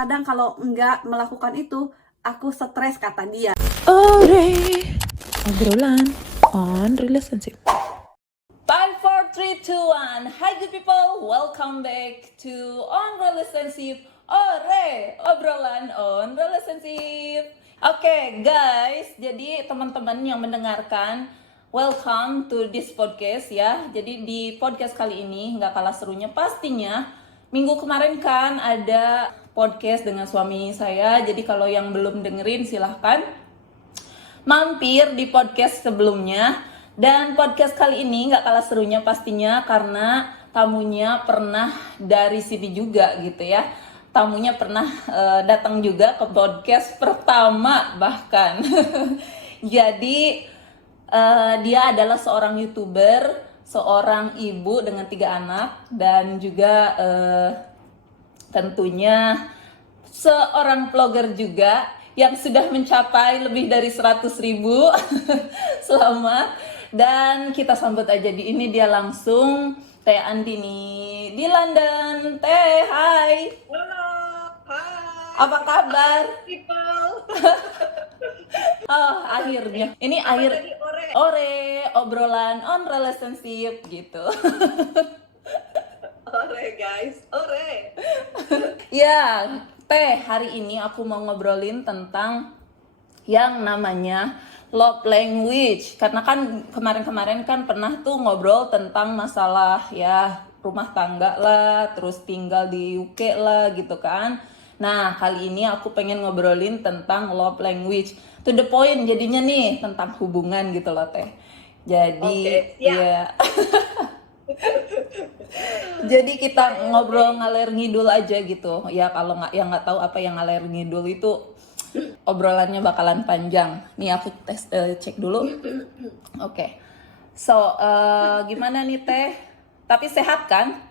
kadang kalau nggak melakukan itu, aku stres, kata dia. Ore, obrolan on relationship. 5, 4, 3, 2, 1. Hi good people, welcome back to On Relationship. Ore, obrolan on relationship. Oke guys, jadi teman-teman yang mendengarkan, welcome to this podcast ya. Jadi di podcast kali ini nggak kalah serunya pastinya. Minggu kemarin kan ada podcast dengan suami saya. Jadi kalau yang belum dengerin silahkan mampir di podcast sebelumnya. Dan podcast kali ini gak kalah serunya pastinya karena tamunya pernah dari sini juga gitu ya. Tamunya pernah datang juga ke podcast pertama bahkan. Jadi dia adalah seorang YouTuber, seorang ibu dengan 3 anak, dan juga tentunya seorang vlogger juga yang sudah mencapai lebih dari 100.000 selamat. Dan kita sambut aja di ini dia langsung, Teh Andini di London. Teh, hai. Halo, hai. Apa kabar? People. Oh, akhirnya. Ini ore obrolan on relationship gitu. Ore guys, ore. Ya, Teh, hari ini aku mau ngobrolin tentang yang namanya love language. Karena kan kemarin-kemarin kan pernah tuh ngobrol tentang masalah ya rumah tangga lah, terus tinggal di UK lah gitu kan. Nah, kali ini aku pengen ngobrolin tentang love language. To the point jadinya nih, tentang hubungan gitu loh, Teh. Jadi, ya. Jadi kita ngobrol ngalir ngidul aja gitu. Ya kalau nggak tahu apa yang ngalir ngidul itu, obrolannya bakalan panjang. Nih aku cek dulu. Oke. So, gimana nih Teh? Tapi sehat kan?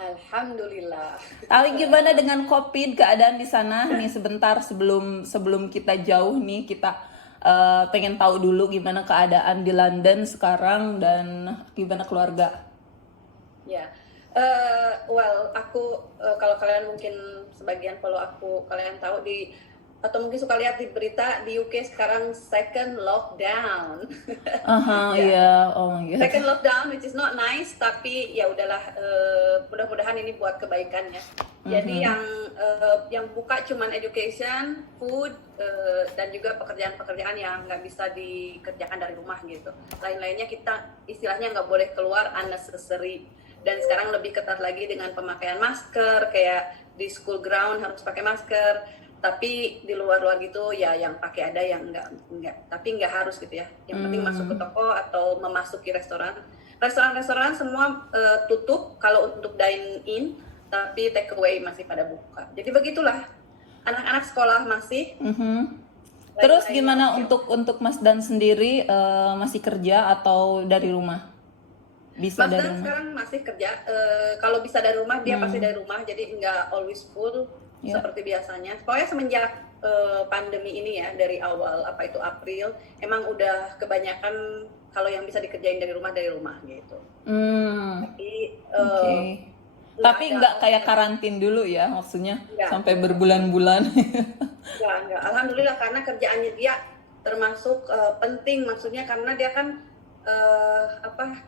Alhamdulillah. Tapi gimana dengan COVID, keadaan di sana? Nih sebentar sebelum kita jauh nih, kita pengen tahu dulu gimana keadaan di London sekarang dan gimana keluarga. Ya, well aku kalau kalian mungkin sebagian follow aku, kalian tahu atau mungkin suka lihat di berita di UK sekarang second lockdown. Iya, oh my God. Second lockdown, which is not nice, tapi ya udahlah, mudah-mudahan ini buat kebaikan ya. Jadi yang buka cuman education, food, dan juga pekerjaan-pekerjaan yang nggak bisa dikerjakan dari rumah gitu. Lain-lainnya kita istilahnya nggak boleh keluar unnecessary. Dan sekarang lebih ketat lagi dengan pemakaian masker, kayak di school ground harus pakai masker. Tapi di luar-luar gitu ya yang pakai ada, yang enggak, tapi nggak harus gitu ya. Yang penting masuk ke toko atau memasuki restoran. Restoran semua tutup kalau untuk dine in, tapi take away masih pada buka. Jadi begitulah. Anak-anak sekolah masih. Terus gimana untuk Mas Dan sendiri, masih kerja atau dari rumah? Bisa Mas dari Dan rumah? sekarang masih kerja. Kalau bisa dari rumah dia pasti dari rumah, jadi nggak always full seperti biasanya. Pokoknya semenjak pandemi ini ya, dari awal April, emang udah kebanyakan kalau yang bisa dikerjain dari rumah gitu. Tapi Tapi nggak kayak karantin dulu ya, maksudnya Enggak. sampai berbulan-bulan. Enggak. Alhamdulillah, karena kerjaannya dia termasuk penting, maksudnya karena dia kan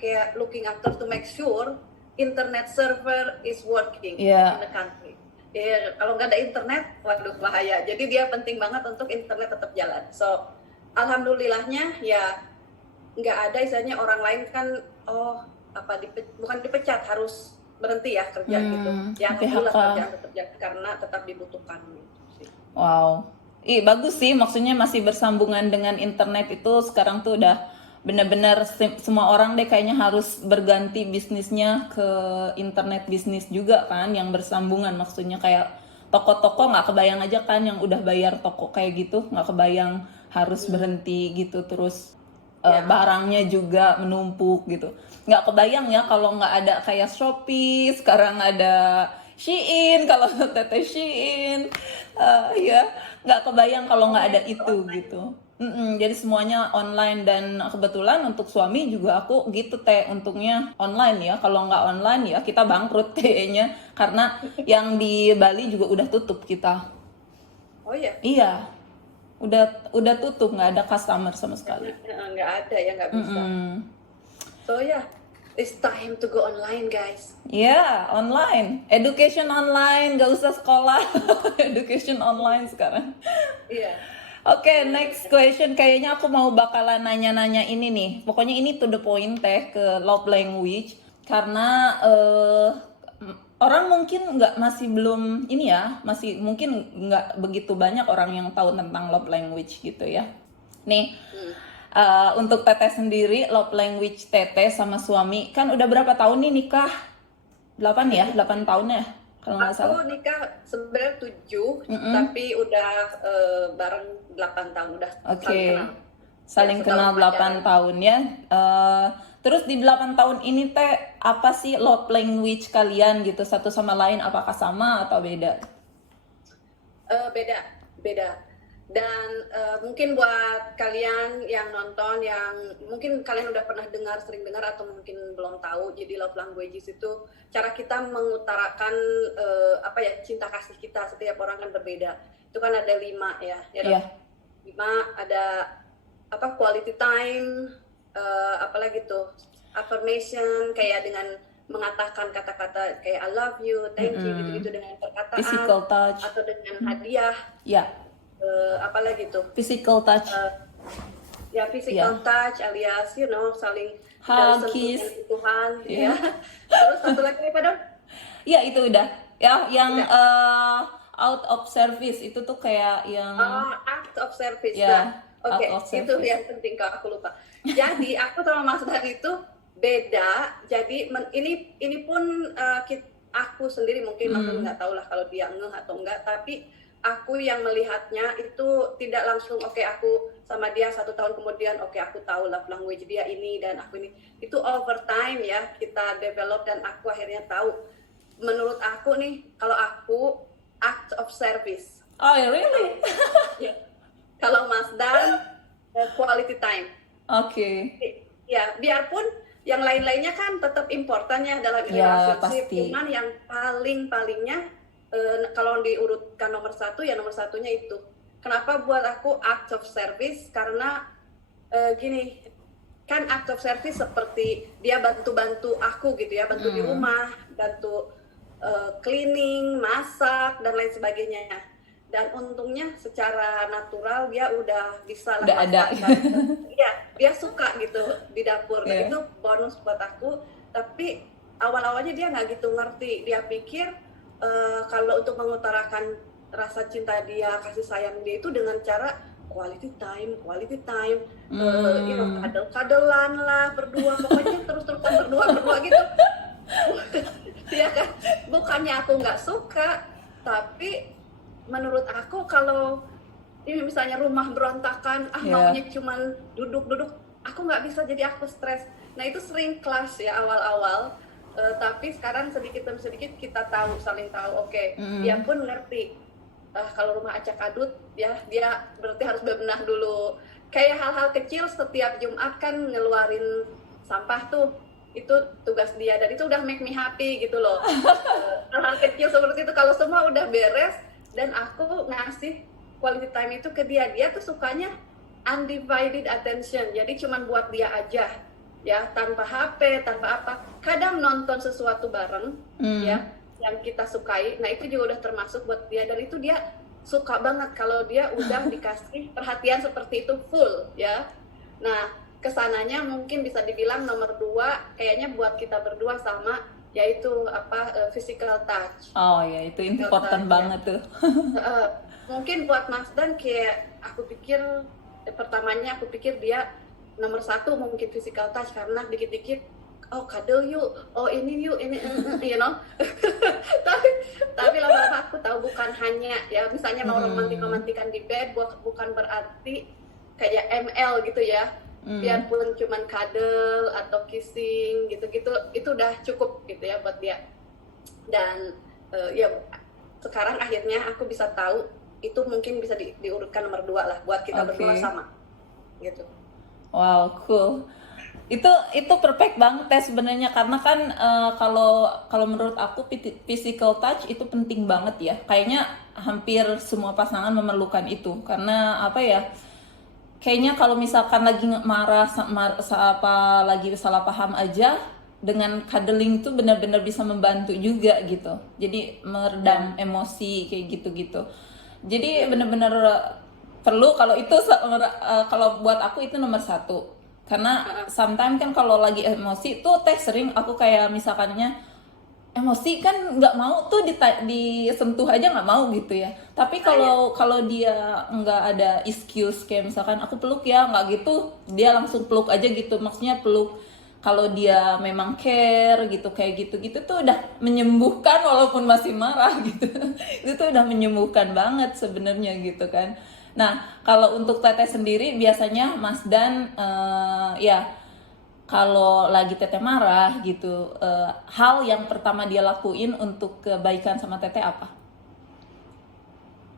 kayak looking after to make sure internet server is working in the country. Ya, kalau nggak ada internet, waduh bahaya. Jadi dia penting banget untuk internet tetap jalan. So, alhamdulillahnya ya nggak ada istilahnya orang lain kan bukan dipecat, harus berhenti ya kerja gitu. Ya alhamdulillah kerja tetap jalan karena tetap dibutuhkan gitu sih. Wow. Bagus sih, maksudnya masih bersambungan dengan internet itu sekarang tuh udah benar-benar semua orang deh kayaknya harus berganti bisnisnya ke internet bisnis juga kan, yang bersambungan. Maksudnya kayak toko-toko nggak kebayang aja kan yang udah bayar toko kayak gitu, nggak kebayang harus berhenti gitu, terus barangnya juga menumpuk gitu. Nggak kebayang ya kalau nggak ada kayak Shopee, sekarang ada Shein, kalau Teteh Shein, ya nggak kebayang kalau nggak ada itu gitu. Jadi semuanya online dan kebetulan untuk suami juga aku gitu teh untungnya online ya. Kalau nggak online ya kita bangkrut kayaknya karena yang di Bali juga udah tutup kita. Oh ya, Iya, udah tutup nggak ada customer sama sekali. nggak ada ya, nggak bisa. So ya, it's time to go online guys. Iya, online, education online, nggak usah sekolah, education online sekarang. Iya. Oke, next question. Kayaknya aku mau bakalan nanya-nanya ini nih. Pokoknya ini to the point teh ke love language. Karena orang mungkin masih belum ini ya, masih mungkin nggak begitu banyak orang yang tahu tentang love language gitu ya. Nih, untuk Teteh sendiri, love language Teteh sama suami kan udah berapa tahun nih nikah? 8 ya? 8 tahun ya? Kalau nggak salah. Aku nikah sebenarnya 7, tapi udah bareng 8 tahun udah Oke. saling Saling Ya, kenal setahun 8 tahun ya. Terus di 8 tahun ini teh apa sih love language kalian gitu satu sama lain, apakah sama atau beda? Beda. Dan mungkin buat kalian yang nonton, yang mungkin kalian udah pernah sering dengar atau mungkin belum tahu, jadi love languages itu cara kita mengutarakan cinta kasih kita. Setiap orang kan berbeda. Itu kan ada 5 ya. Iya. 5 ada quality time, apalagi tuh affirmation, kayak dengan mengatakan kata-kata kayak I love you, thank you, gitu-gitu dengan perkataan, Physical touch. atau dengan hadiah, Ya, apalagi tuh physical touch. ya physical touch alias saling Hug, dari kiss. sentuhan sentuhan ya. Terus satu lagi apa dong? Ya, itu udah. Ya, yang out of service itu tuh kayak yang Act of service. Ya, Nah, oke, act of itu service. yang penting kalau aku lupa. Jadi aku sama Mas Dan itu beda. Jadi ini pun aku sendiri mungkin Mas Dan nggak tahu lah kalau dia ngeh atau enggak, tapi aku yang melihatnya itu tidak langsung aku sama dia 1 tahun kemudian aku tahu love language dia ini dan aku ini. Itu over time ya kita develop dan aku akhirnya tahu. Menurut aku nih, kalau aku act of service. Oh, really? Ya. Kalau Mas Dan quality time. Oke. Ya, biarpun yang lain-lainnya kan tetap importannya dalam Ya, relationship. pasti. Cuman yang palingnya kalau diurutkan nomor 1 ya nomor satunya itu. Kenapa buat aku act of service? Karena gini, kan act of service seperti dia bantu-bantu aku gitu ya, bantu di rumah, bantu cleaning, masak dan lain sebagainya. Dan untungnya secara natural dia udah bisa Udah ada. Iya, dia suka gitu di dapur. Nah, Yeah. itu bonus buat aku. Tapi awal-awalnya dia nggak gitu ngerti. Dia pikir kalau untuk mengutarakan rasa cinta dia, kasih sayang dia itu dengan cara quality time, kadel-kadelan lah berdua, pokoknya terus-terusan berdua gitu. Ya kan, bukannya aku nggak suka, tapi menurut aku kalau ini misalnya rumah berontakan, maunya cuman duduk-duduk, aku nggak bisa, jadi aku stres. Nah itu sering clash ya awal-awal, tapi sekarang sedikit demi sedikit kita tahu, saling tahu. Oke, dia pun ngerti. Kalau rumah acak adut, ya dia berarti harus bebenah dulu. Kayak hal-hal kecil setiap Jumat kan ngeluarin sampah tuh, itu tugas dia dan itu udah make me happy gitu loh. Hal-hal kecil seperti itu kalau semua udah beres dan aku ngasih quality time itu ke dia, dia tuh sukanya undivided attention, jadi cuman buat dia aja ya, tanpa HP, tanpa apa. Kadang nonton sesuatu bareng ya yang kita sukai, nah itu juga udah termasuk buat dia, dan itu dia suka banget kalau dia udah dikasih perhatian seperti itu full ya. Nah kesananya mungkin bisa dibilang nomor 2 kayaknya buat kita berdua sama, yaitu physical touch. Oh ya, itu important banget tuh. Mungkin buat Mas Dan kayak aku pikir pertamanya aku pikir dia nomor 1 mungkin physical touch, karena dikit-dikit oh kadel yuk, oh ini yuk, ini you know. tapi lama-lama aku tahu bukan hanya ya misalnya mau romantikan di bed, bukan berarti kayak ML gitu ya. Biarpun cuman kadel atau kissing gitu-gitu, itu udah cukup gitu ya buat dia. Dan ya sekarang akhirnya aku bisa tahu itu mungkin bisa diurutkan nomor 2 lah buat kita berdua sama. gitu. Wow, cool. Itu perfect banget ya sebenarnya, karena kan kalau menurut aku physical touch itu penting banget ya. Kayaknya hampir semua pasangan memerlukan itu, karena apa ya? Kayaknya kalau misalkan lagi marah apa lagi salah paham aja, dengan cuddling itu benar-benar bisa membantu juga gitu. Jadi meredam emosi kayak gitu-gitu. Jadi benar-benar perlu, kalau itu kalau buat aku itu nomor satu. Karena sometimes kan kalau lagi emosi tuh sering aku kayak misalkannya emosi kan nggak mau tuh disentuh aja nggak mau gitu ya. Tapi kalau dia nggak ada excuse kayak misalkan aku peluk ya, nggak gitu, dia langsung peluk aja gitu. Maksudnya peluk kalau dia memang care gitu, kayak gitu tuh udah menyembuhkan walaupun masih marah gitu. Itu tuh udah menyembuhkan banget sebenarnya gitu kan. Nah, kalau untuk Teteh sendiri biasanya Mas Dan ya kalau lagi Teteh marah gitu, hal yang pertama dia lakuin untuk kebaikan sama Teteh apa?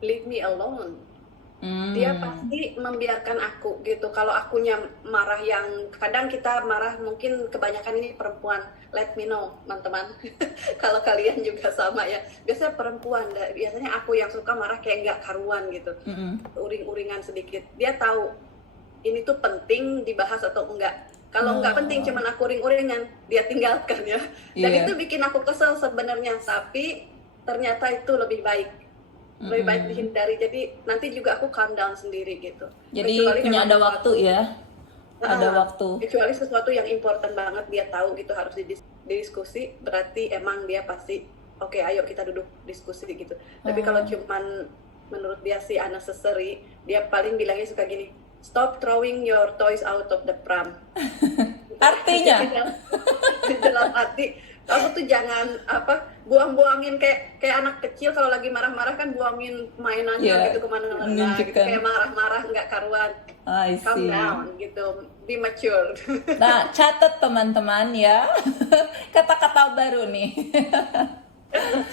Leave me alone. Dia Hmm, pasti membiarkan aku gitu. Kalau akunya marah, yang kadang kita marah, mungkin kebanyakan ini perempuan. Let me know, teman-teman. Kalau kalian juga sama ya. Biasanya perempuan, biasanya aku yang suka marah kayak nggak karuan gitu. Uring-uringan sedikit. Dia tahu ini tuh penting dibahas atau enggak. Kalau nggak penting, cuman aku uring-uringan, dia tinggalkan ya. Dan Iya. itu bikin aku kesel sebenarnya. Tapi ternyata itu lebih baik dihindari. Jadi nanti juga aku calm down sendiri gitu. Jadi Kecuali punya memang ada waktu ya, ada waktu. kecuali sesuatu yang important banget, dia tahu gitu harus didiskusi, berarti emang dia pasti oke, ayo kita duduk diskusi gitu. Tapi kalau cuman menurut dia sih unnecessary, dia paling bilangnya suka gini, stop throwing your toys out of the pram. Artinya, Di dalam hati, kamu tuh jangan buang-buangin kayak anak kecil kalau lagi marah-marah kan buangin mainannya Iya, gitu kemana-mana gitu, menunjukkan. kayak marah-marah nggak karuan. I Calm see. down gitu, be mature. Nah, catat teman-teman ya, kata-kata baru nih.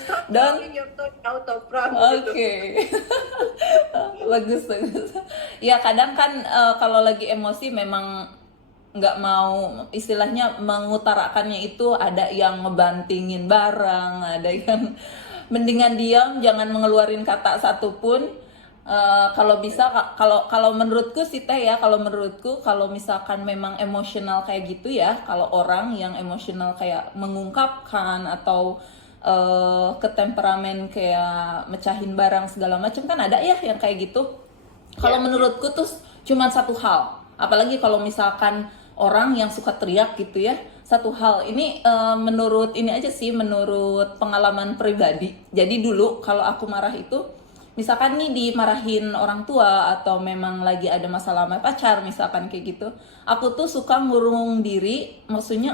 Stop Dan throwing your toys out of pram oke, gitu. bagus bagus. Ya kadang kan kalau lagi emosi memang nggak mau, istilahnya mengutarakannya itu, ada yang ngebantingin barang, ada yang mendingan diam, jangan mengeluarin kata satupun. Kalau bisa, kalau menurutku sih Teh ya, kalau menurutku kalau misalkan memang emosional kayak gitu ya, kalau orang yang emosional kayak mengungkapkan atau ke temperamen kayak mecahin barang segala macam, kan ada ya yang kayak gitu. Kalau menurutku tuh cuma satu hal, apalagi kalau misalkan orang yang suka teriak gitu ya, satu hal ini menurut ini aja sih, menurut pengalaman pribadi. Jadi dulu kalau aku marah itu, misalkan nih dimarahin orang tua atau memang lagi ada masalah sama pacar misalkan kayak gitu, aku tuh suka ngurung diri, maksudnya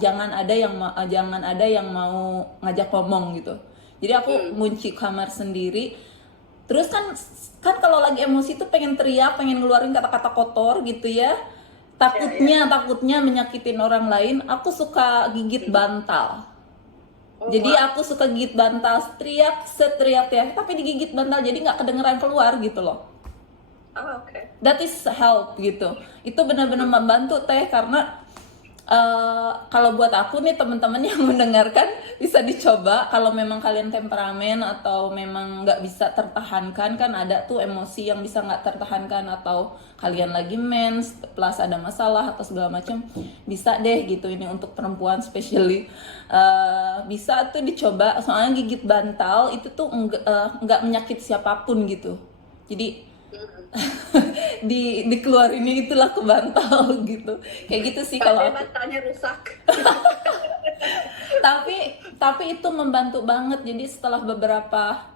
jangan ada yang mau ngajak ngomong gitu. Jadi aku ngunci kamar sendiri. Terus kan kalau lagi emosi tuh pengen teriak, pengen ngeluarin kata-kata kotor gitu ya. Takutnya menyakitin orang lain, aku suka gigit bantal. Jadi aku suka gigit bantal, seteriak ya, tapi digigit bantal jadi nggak kedengeran keluar gitu loh. Oke. That is help gitu. Itu benar-benar membantu Teh, karena kalau buat aku nih teman-teman yang mendengarkan, bisa dicoba kalau memang kalian temperamen atau memang nggak bisa tertahankan, kan ada tuh emosi yang bisa nggak tertahankan, atau kalian lagi mens plus ada masalah atau segala macam, bisa deh gitu, ini untuk perempuan especially. Bisa tuh dicoba, soalnya gigit bantal itu tuh nggak menyakit siapapun gitu. Jadi dikeluarin itulah ke bantal gitu, kayak gitu sih kalau Sampai aku. bantalnya rusak. Tapi itu membantu banget. Jadi setelah beberapa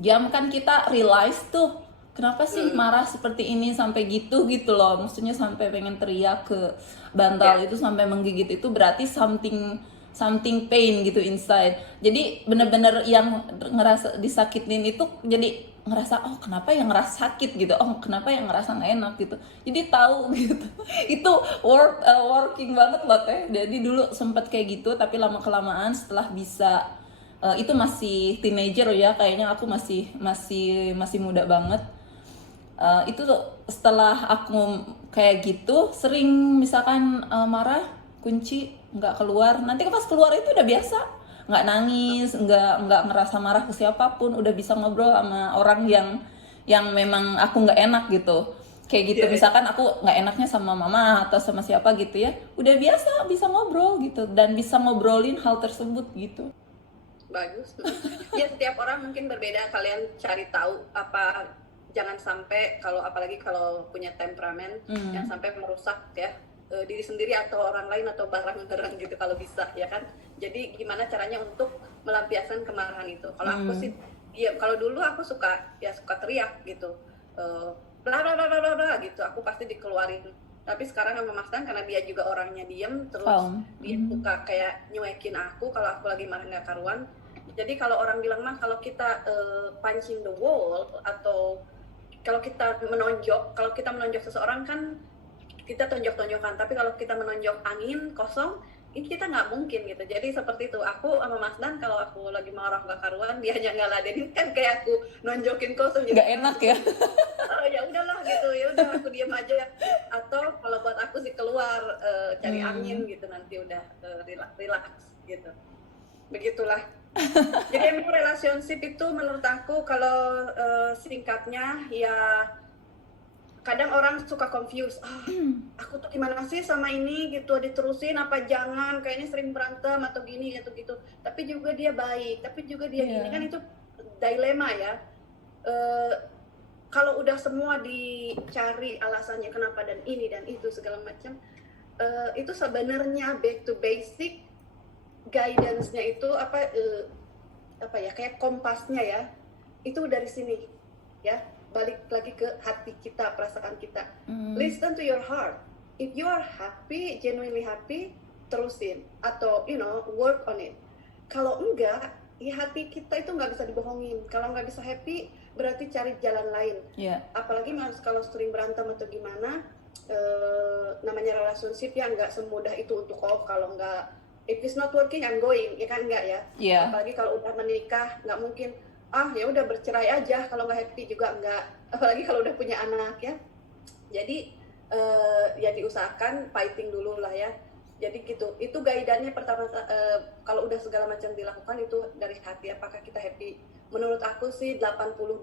jam kan kita realize tuh, kenapa sih marah seperti ini sampai gitu loh, maksudnya sampai pengen teriak ke bantal itu, sampai menggigit, itu berarti something pain gitu inside. Jadi bener-bener yang ngerasa disakitin itu jadi ngerasa, oh kenapa yang ngerasa sakit gitu, oh kenapa yang ngerasa nggak enak gitu, jadi tahu gitu. Itu working banget loh Teh. Jadi dulu sempet kayak gitu, tapi lama kelamaan setelah bisa, itu masih teenager ya, kayaknya aku masih muda banget. Itu tuh setelah aku kayak gitu sering misalkan marah, kunci nggak keluar, nanti pas keluar itu udah biasa, nggak nangis, nggak ngerasa marah ke siapapun, udah bisa ngobrol sama orang yang memang aku nggak enak gitu, kayak gitu. Iya, iya. Misalkan aku nggak enaknya sama mama atau sama siapa gitu ya, udah biasa bisa ngobrol gitu dan bisa ngobrolin hal tersebut gitu. Bagus. Ya setiap orang mungkin berbeda. Kalian cari tahu apa, jangan sampai kalau apalagi kalau punya temperamen yang sampai merusak ya diri sendiri atau orang lain atau barang-barang gitu kalau bisa ya kan. Jadi gimana caranya untuk melampiaskan kemarahan itu? Kalau aku sih, ya kalau dulu aku suka teriak gitu, bla bla bla bla bla bla gitu. Aku pasti dikeluarin. Tapi sekarang sama Mas Dan karena dia juga orangnya diem, terus Calm. dia suka kayak nyuekin aku kalau aku lagi marah nggak karuan. Jadi kalau orang bilang mah kalau kita punching the wall atau kalau kita menonjok seseorang kan kita tonjok-tonjokan, tapi kalau kita menonjok angin kosong ini kita nggak mungkin gitu. Jadi seperti itu, aku sama Mas Dan kalau aku lagi marah nggak karuan dia aja nggak ladenin kan kayak aku nonjokin kosong gitu. Nggak enak ya. Oh ya udahlah gitu, ya udah aku diam aja ya. Atau kalau buat aku sih keluar cari angin gitu, nanti udah relax gitu. Begitulah. Jadi emang relationship itu menurut aku kalau singkatnya ya, kadang orang suka confuse, aku tuh gimana sih sama ini gitu, diterusin apa jangan, kayaknya sering berantem atau gini atau gitu, tapi juga dia baik, tapi juga dia gini, kan itu dilema ya. Kalau udah semua dicari alasannya kenapa dan ini dan itu segala macam, itu sebenarnya back to basic, guidance-nya itu apa ya, kayak kompasnya ya, itu dari sini ya, balik lagi ke hati kita, perasaan kita. Listen to your heart. If you are happy, genuinely happy, terusin atau work on it. Kalau enggak, ya hati kita itu nggak bisa dibohongin. Kalau nggak bisa happy, berarti cari jalan lain. Apalagi kalau sering berantem atau gimana, namanya relationship ya nggak semudah itu untuk kalau nggak, if it's not working, I'm going, ya kan enggak ya? Apalagi kalau udah menikah, nggak mungkin ya udah bercerai aja, kalau nggak happy juga enggak. Apalagi kalau udah punya anak ya. Jadi ya diusahakan fighting dulu lah ya. Jadi gitu. Itu guidannya pertama, kalau udah segala macam dilakukan itu dari hati, apakah kita happy? Menurut aku sih 80-20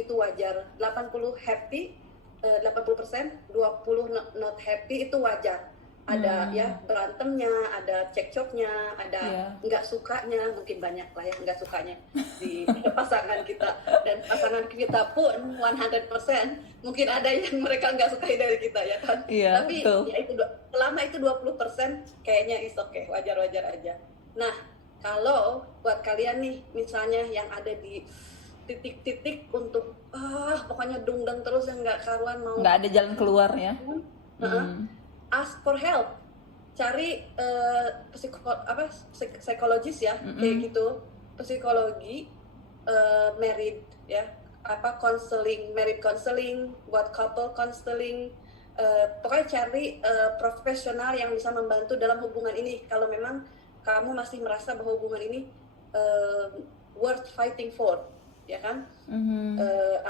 itu wajar. 80 happy, 80%, 20 not happy itu wajar. Ada ya berantemnya, ada cekcoknya, ada nggak sukanya, mungkin banyak lah ya nggak sukanya di pasangan kita, dan pasangan kita pun 100% mungkin ada yang mereka nggak sukai dari kita ya kan. Tapi betul. ya itu selama itu 20% kayaknya is okay, wajar-wajar aja. Nah kalau buat kalian nih misalnya yang ada di titik-titik untuk pokoknya dungdang terus yang nggak karuan, mau nggak ada jalan keluar ya, ask for help, cari psikologis ya, kayak gitu, psikologi, married ya, married counseling, buat couple counseling, pokoknya cari profesional yang bisa membantu dalam hubungan ini kalau memang kamu masih merasa bahwa hubungan ini worth fighting for, ya kan?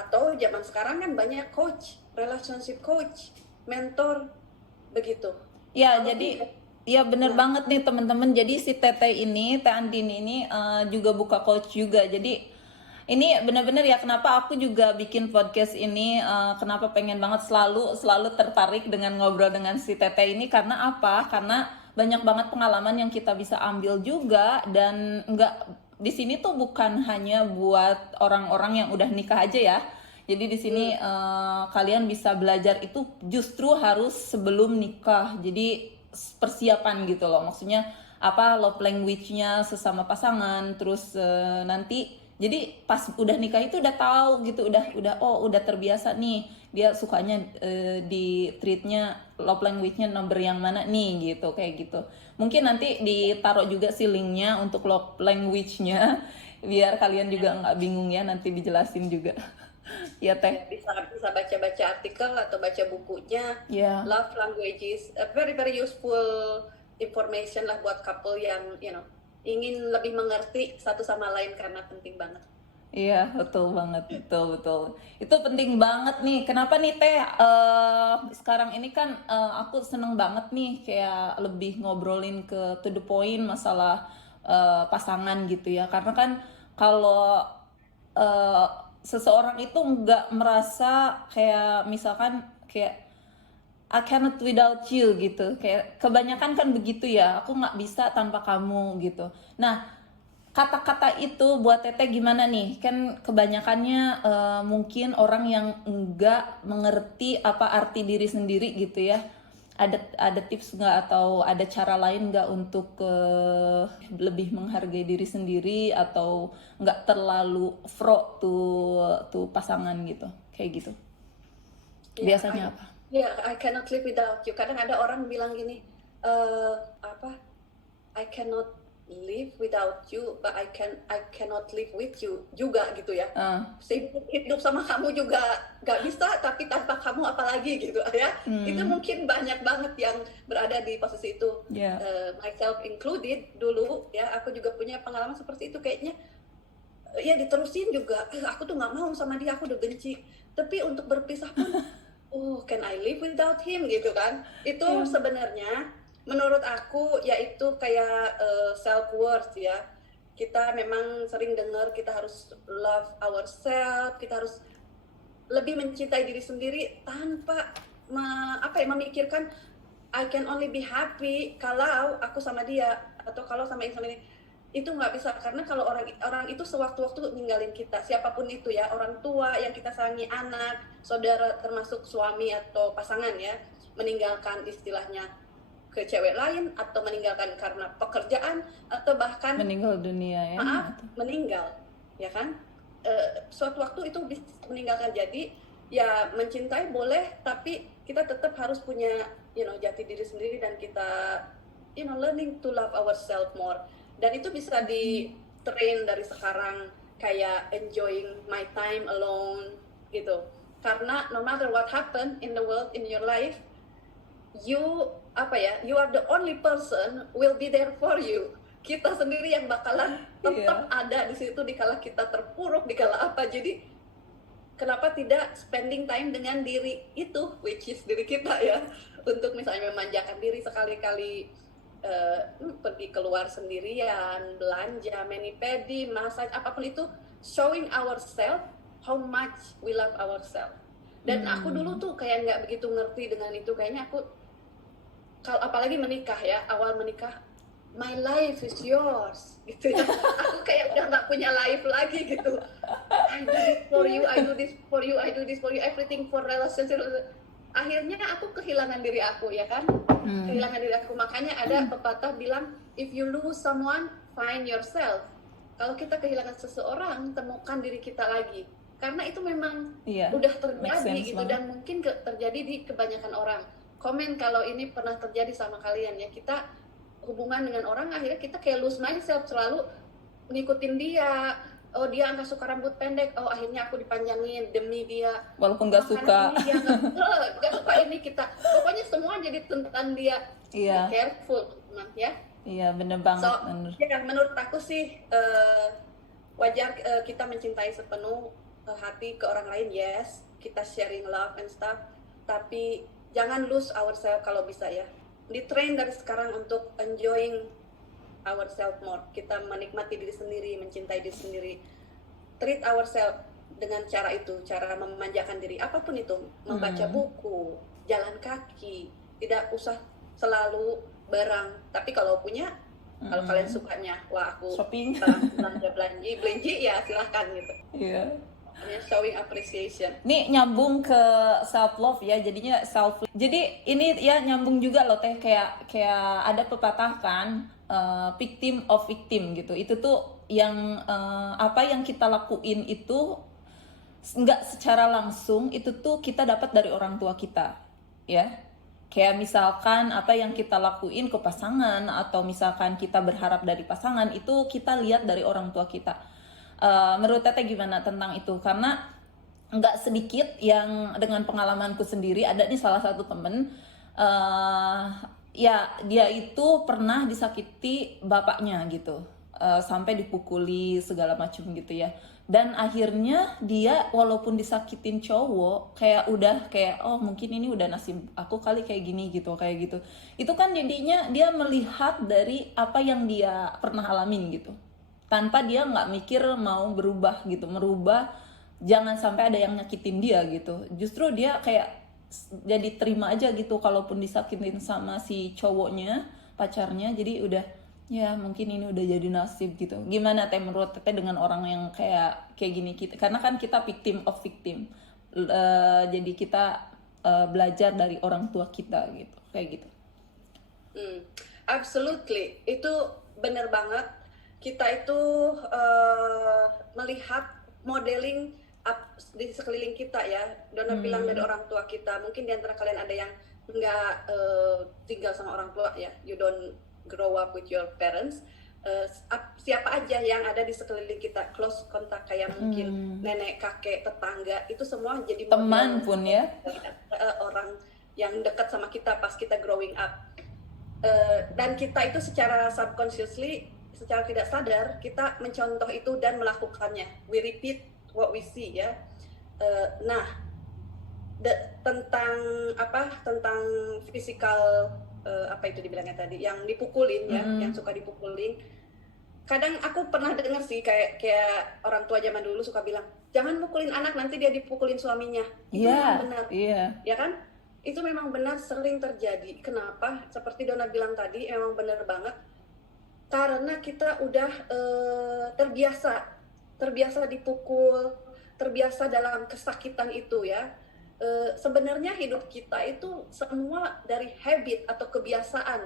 Atau zaman sekarang kan banyak coach, relationship coach, mentor, begitu. Ya, jadi ya bener banget nih teman-teman. Jadi si Teh Andini ini juga buka coach juga. Jadi ini bener-bener ya kenapa aku juga bikin podcast ini, kenapa pengen banget selalu tertarik dengan ngobrol dengan si Teh ini, karena apa? Karena banyak banget pengalaman yang kita bisa ambil juga, dan di sini tuh bukan hanya buat orang-orang yang udah nikah aja ya. Jadi di sini kalian bisa belajar itu justru harus sebelum nikah. Jadi persiapan gitu loh. Maksudnya apa, love language-nya sesama pasangan, terus nanti jadi pas udah nikah itu udah tahu gitu, udah terbiasa nih dia sukanya di treatnya love language-nya nomor yang mana nih gitu, kayak gitu. Mungkin nanti ditaruh juga si linknya untuk love language-nya biar kalian juga nggak bingung ya, nanti dijelasin juga. Ya Teh, bisa baca-baca artikel atau baca bukunya. Love languages, a very very useful information lah buat couple yang ingin lebih mengerti satu sama lain, karena penting banget. Iya, betul banget, betul betul. Itu penting banget nih. Kenapa nih Teh? Sekarang ini kan aku seneng banget nih kayak lebih ngobrolin ke to the point masalah pasangan gitu ya. Karena kan kalau eh, seseorang itu nggak merasa kayak misalkan kayak I cannot without you gitu. Kayak kebanyakan kan begitu ya. Aku nggak bisa tanpa kamu gitu. Nah, kata-kata itu buat Teteh gimana nih? Kan kebanyakannya mungkin orang yang nggak mengerti apa arti diri sendiri gitu ya. Ada tips nggak atau ada cara lain nggak untuk lebih menghargai diri sendiri atau nggak terlalu fro tuh pasangan gitu, kayak gitu. Ya, Biasanya apa? I cannot live without you. Kadang ada orang bilang gini, apa? I cannot live without you, but I cannot live with you juga gitu ya. Ah, Hidup sama kamu juga gak bisa, tapi tanpa kamu apalagi gitu ya. Itu mungkin banyak banget yang berada di posisi itu, ya. myself included dulu ya. Aku juga punya pengalaman seperti itu kayaknya. Ya diterusin juga, aku tuh nggak mau sama dia, aku udah benci. Tapi untuk berpisah pun, oh can I live without him gitu kan? Itu sebenarnya menurut aku yaitu kayak self worth ya. Kita memang sering dengar kita harus love ourselves, kita harus lebih mencintai diri sendiri tanpa memikirkan I can only be happy kalau aku sama dia atau kalau sama ini. Itu nggak bisa, karena kalau orang itu sewaktu-waktu ninggalin kita, siapapun itu ya, orang tua yang kita sayangi, anak, saudara, termasuk suami atau pasangan ya, meninggalkan istilahnya ke cewek lain atau meninggalkan karena pekerjaan atau bahkan Meninggal dunia ya. meninggal ya kan. Suatu waktu itu bisa meninggalkan. Jadi ya mencintai boleh, tapi kita tetap harus punya jati diri sendiri dan kita learning to love ourselves more. Dan itu bisa di train dari sekarang, kayak enjoying my time alone gitu. Karena no matter what happen in the world, in your life, you are the only person will be there for you. Kita sendiri yang bakalan tetap ada di situ dikala kita terpuruk, dikala apa. Jadi kenapa tidak spending time dengan diri itu, which is diri kita ya, untuk misalnya memanjakan diri sekali-kali, pergi keluar sendirian, belanja, mani-pedi, massage, apapun itu, showing ourselves how much we love ourselves. Dan aku dulu tuh kayak nggak begitu ngerti dengan itu. Kayaknya aku, kalau apalagi menikah ya, awal menikah, my life is yours gitu ya. Aku kayak udah nggak punya life lagi gitu. I do this for you, I do this for you, I do this for you, everything for relationship. Akhirnya aku kehilangan diri aku ya kan, kehilangan diri aku. Makanya ada pepatah bilang, if you lose someone, find yourself. Kalau kita kehilangan seseorang, temukan diri kita lagi. Karena itu memang udah terjadi gitu, dan mungkin terjadi di kebanyakan orang. Komen kalau ini pernah terjadi sama kalian ya. Kita hubungan dengan orang, akhirnya kita kayak lose myself, selalu ngikutin dia. Oh dia nggak suka rambut pendek, oh akhirnya aku dipanjangin demi dia. Walaupun nggak suka. Dia nggak suka ini, kita pokoknya semua jadi tentang dia. Be careful teman ya. Iya bener banget. Ya, menurut aku sih wajar kita mencintai sepenuh hati ke orang lain, yes, kita sharing love and stuff, tapi jangan lose ourselves kalau bisa ya. Di train dari sekarang untuk enjoying ourselves more. Kita menikmati diri sendiri, mencintai diri sendiri, treat ourselves dengan cara itu, cara memanjakan diri, apapun itu, membaca buku, jalan kaki, tidak usah selalu barang, tapi kalau punya, kalau kalian sukanya, wah aku shopping, belanja ya silahkan gitu. Iya. Showing appreciation. Nih nyambung ke self love ya, jadinya jadi ini ya nyambung juga loh Teh, kayak ada pepatah kan, victim of victim gitu. Itu tuh yang apa yang kita lakuin itu nggak secara langsung itu tuh kita dapat dari orang tua kita ya. Kayak misalkan apa yang kita lakuin ke pasangan atau misalkan kita berharap dari pasangan, itu kita lihat dari orang tua kita. Menurut Teteh gimana tentang itu? Karena nggak sedikit yang dengan pengalamanku sendiri, ada nih salah satu temen, ya dia itu pernah disakiti bapaknya gitu, sampai dipukuli segala macam gitu ya. Dan akhirnya dia walaupun disakitin cowok kayak udah kayak oh mungkin ini udah nasib aku kali kayak gini gitu kayak gitu. Itu kan jadinya dia melihat dari apa yang dia pernah alamin gitu. Tanpa dia nggak mikir mau berubah gitu, merubah jangan sampai ada yang nyakitin dia gitu. Justru dia kayak jadi terima aja gitu kalaupun disakitin sama si cowoknya, pacarnya. Jadi udah ya mungkin ini udah jadi nasib gitu. Gimana teh menurut teteh dengan orang yang kayak gini kita? Karena kan kita victim of victim. Jadi kita belajar dari orang tua kita gitu, kayak gitu. Absolutely, itu benar banget. Kita itu melihat modeling di sekeliling kita ya. Dona bilang dari orang tua kita. Mungkin di antara kalian ada yang nggak tinggal sama orang tua ya. You don't grow up with your parents. Siapa aja yang ada di sekeliling kita, close kontak kayak mungkin nenek, kakek, tetangga, itu semua jadi Teman pun ya. Orang yang dekat sama kita pas kita growing up. Dan kita itu secara subconsciously, secara tidak sadar kita mencontoh itu dan melakukannya. We repeat what we see ya. Tentang physical apa itu dibilangnya tadi, yang dipukulin ya, yang suka dipukulin. Kadang aku pernah dengar sih kayak orang tua zaman dulu suka bilang, jangan mukulin anak nanti dia dipukulin suaminya. Itu memang benar. Ya kan? Itu memang benar, sering terjadi. Kenapa? Seperti Dona bilang tadi, memang benar banget. Karena kita udah terbiasa dipukul, terbiasa dalam kesakitan itu ya. Sebenarnya hidup kita itu semua dari habit atau kebiasaan.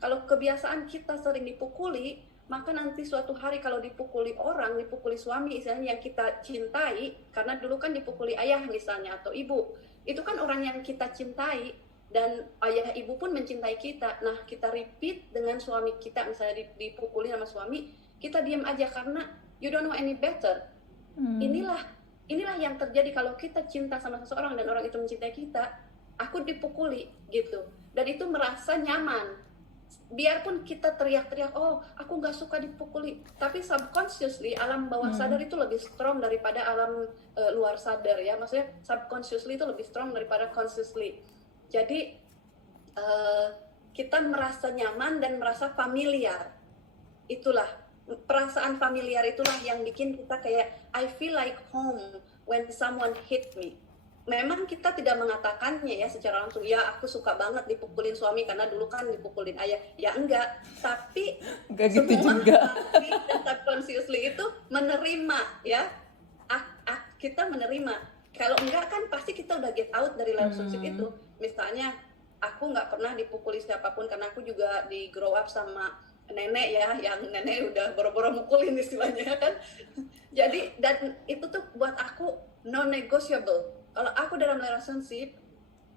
Kalau kebiasaan kita sering dipukuli, maka nanti suatu hari kalau dipukuli orang, dipukuli suami misalnya yang kita cintai, karena dulu kan dipukuli ayah misalnya atau ibu, itu kan orang yang kita cintai dan ayah ibu pun mencintai kita. Nah, kita repeat dengan suami kita, misalnya dipukuli sama suami, kita diam aja karena you don't know any better. Inilah yang terjadi kalau kita cinta sama seseorang dan orang itu mencintai kita. Aku dipukuli gitu, dan itu merasa nyaman. Biarpun kita teriak-teriak, oh aku nggak suka dipukuli, tapi subconsciously alam bawah sadar itu lebih strong daripada alam luar sadar ya. Maksudnya subconsciously itu lebih strong daripada consciously. Jadi kita merasa nyaman dan merasa familiar. Itulah perasaan familiar, itulah yang bikin kita kayak I feel like home when someone hit me. Memang kita tidak mengatakannya ya secara langsung, ya aku suka banget dipukulin suami karena dulu kan dipukulin ayah. Ya enggak, tapi Enggak gitu semua juga. hati dan subconsciously itu menerima ya. Kita menerima. Kalau enggak kan pasti kita udah get out dari relationship itu. Misalnya aku nggak pernah dipukuli siapapun karena aku juga di grow up sama nenek ya, yang nenek udah boro-boro mukulin istilahnya kan. Jadi dan itu tuh buat aku non-negotiable. Kalau aku dalam relationship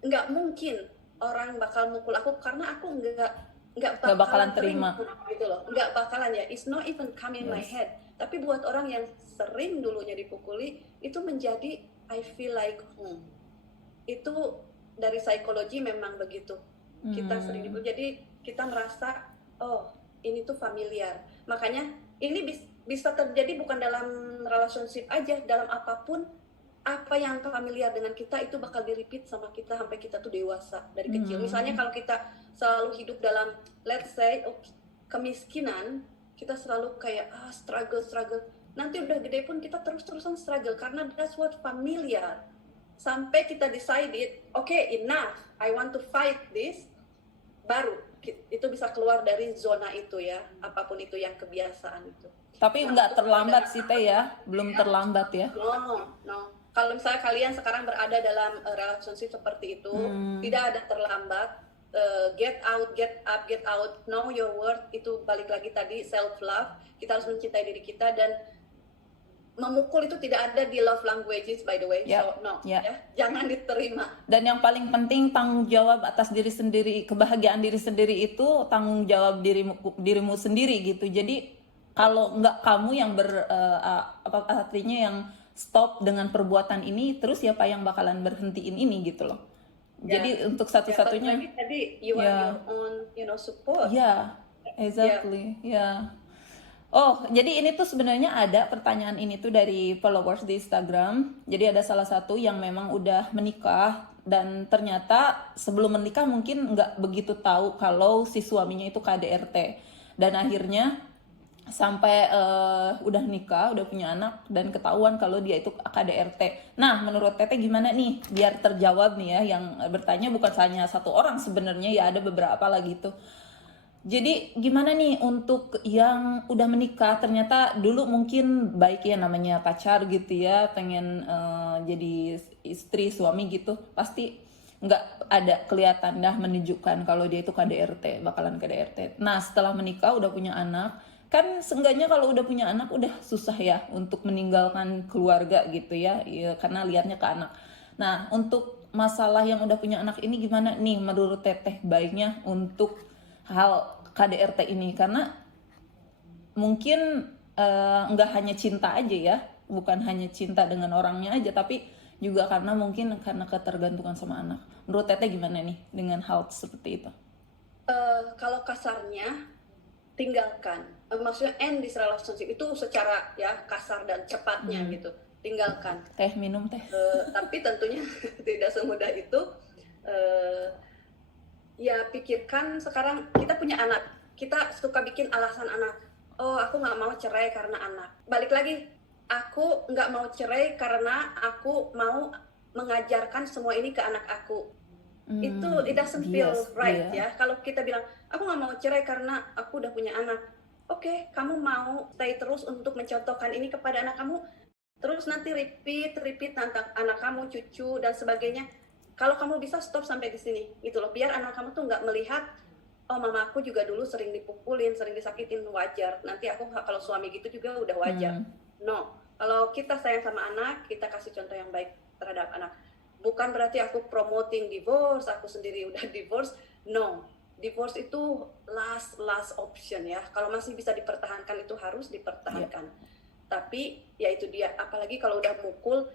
nggak mungkin orang bakal mukul aku karena aku nggak bakalan terima gitu loh. Nggak bakalan ya. It's not even come in my head. Tapi buat orang yang sering dulunya dipukuli itu menjadi I feel like home. Itu dari psikologi memang begitu. Kita sering dipukuli. Jadi kita merasa oh ini tuh familiar. Makanya ini bisa terjadi bukan dalam relationship aja, dalam apapun. Apa yang familiar dengan kita itu bakal di-repeat sama kita sampai kita tuh dewasa dari kecil. Misalnya kalau kita selalu hidup dalam let's say kemiskinan, kita selalu kayak struggle. Nanti udah gede pun kita terus-terusan struggle karena that's what familiar. Sampai kita decided, okay, enough, I want to fight this, baru itu bisa keluar dari zona itu ya, apapun itu yang kebiasaan itu. Tapi nggak terlambat sih Teh ya, belum terlambat ya. No. Kalau misalnya kalian sekarang berada dalam relationship seperti itu, tidak ada terlambat. Get out, get up, get out, know your worth. Itu balik lagi tadi self love. Kita harus mencintai diri kita dan memukul itu tidak ada di love languages by the way. So no, ya, jangan diterima. Dan yang paling penting tanggung jawab atas diri sendiri, kebahagiaan diri sendiri itu tanggung jawab dirimu sendiri gitu. Jadi kalau nggak kamu yang artinya yang stop dengan perbuatan ini, terus siapa yang bakalan berhentiin ini gitu loh. Jadi untuk satu-satunya tadi you are your own support. exactly. Oh, jadi ini tuh sebenarnya ada pertanyaan ini tuh dari followers di Instagram. Jadi ada salah satu yang memang udah menikah dan ternyata sebelum menikah mungkin nggak begitu tahu kalau si suaminya itu KDRT. Dan akhirnya sampai udah nikah, udah punya anak dan ketahuan kalau dia itu KDRT. Nah, menurut Teteh gimana nih? Biar terjawab nih ya, yang bertanya bukan hanya satu orang sebenarnya, ya ada beberapa lagi tuh. Jadi gimana nih untuk yang udah menikah, ternyata dulu mungkin baik ya namanya pacar gitu ya, pengen jadi istri suami gitu, pasti nggak ada kelihatan dah menunjukkan kalau dia itu KDRT, bakalan KDRT. Nah setelah menikah udah punya anak, kan seenggaknya kalau udah punya anak udah susah ya untuk meninggalkan keluarga gitu ya, ya karena liatnya ke anak. Nah untuk masalah yang udah punya anak ini gimana nih menurut Teteh baiknya untuk hal KDRT ini, karena mungkin nggak hanya cinta aja ya, bukan hanya cinta dengan orangnya aja, tapi juga karena mungkin karena ketergantungan sama anak. Menurut Teteh gimana nih dengan hal seperti itu? Kalau kasarnya tinggalkan. Maksudnya end this relationship itu secara ya kasar dan cepatnya gitu. Tinggalkan. Teh minum teh. Tapi tentunya tidak semudah itu. Ya pikirkan sekarang kita punya anak, kita suka bikin alasan anak. Oh aku nggak mau cerai karena anak. Balik lagi, aku nggak mau cerai karena aku mau mengajarkan semua ini ke anak aku. Itu it doesn't feel right ya. Kalau kita bilang aku nggak mau cerai karena aku udah punya anak. Oke, kamu mau stay terus untuk mencontohkan ini kepada anak kamu, terus nanti repeat tentang anak kamu, cucu dan sebagainya. Kalau kamu bisa stop sampai di sini, gitu loh. Biar anak kamu tuh nggak melihat, oh mama aku juga dulu sering dipukulin, sering disakitin, wajar. Nanti aku kalau suami gitu juga udah wajar. No, kalau kita sayang sama anak, kita kasih contoh yang baik terhadap anak. Bukan berarti aku promoting divorce, aku sendiri udah divorce. No, divorce itu last option ya. Kalau masih bisa dipertahankan itu harus dipertahankan. Tapi ya itu dia, apalagi kalau udah mukul,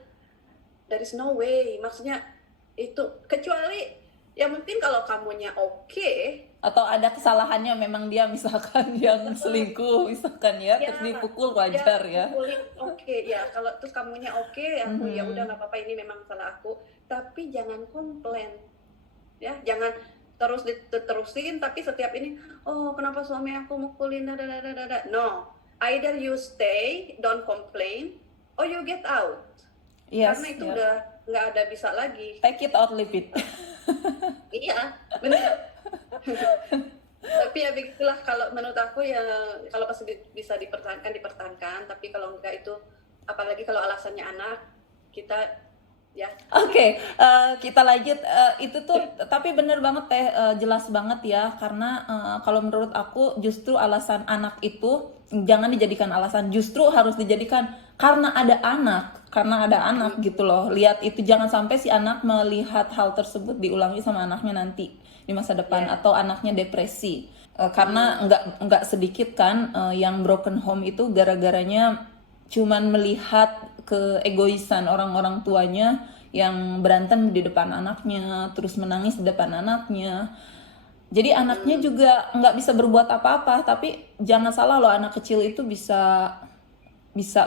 there is no way. Maksudnya itu kecuali ya mungkin kalau kamunya oke, atau ada kesalahannya memang dia misalkan yang selingkuh misalkan ya, terus dipukul wajar ya. Oke, ya kalau terus kamunya oke, aku ya udah nggak apa-apa, ini memang salah aku. Tapi jangan komplain, ya jangan terus diterusin. Tapi setiap ini, oh kenapa suami aku mukulin, no, either you stay, don't complain, or you get out. Karena itu udah nggak ada bisa lagi. Take it or leave it. Iya, benar. Tapi ya begitulah, kalau menurut aku ya kalau pasti bisa dipertahankan. Tapi kalau enggak itu, apalagi kalau alasannya anak, kita ya. Oke, kita lanjut. Itu tuh tapi bener banget Teh, jelas banget ya. Karena kalau menurut aku justru alasan anak itu jangan dijadikan alasan, justru harus dijadikan karena ada anak gitu loh. Lihat itu, jangan sampai si anak melihat hal tersebut diulangi sama anaknya nanti di masa depan, atau anaknya depresi. Karena nggak sedikit kan yang broken home itu gara-garanya cuman melihat keegoisan orang-orang tuanya yang berantem di depan anaknya, terus menangis di depan anaknya. Jadi anaknya juga nggak bisa berbuat apa-apa. Tapi jangan salah loh, anak kecil itu bisa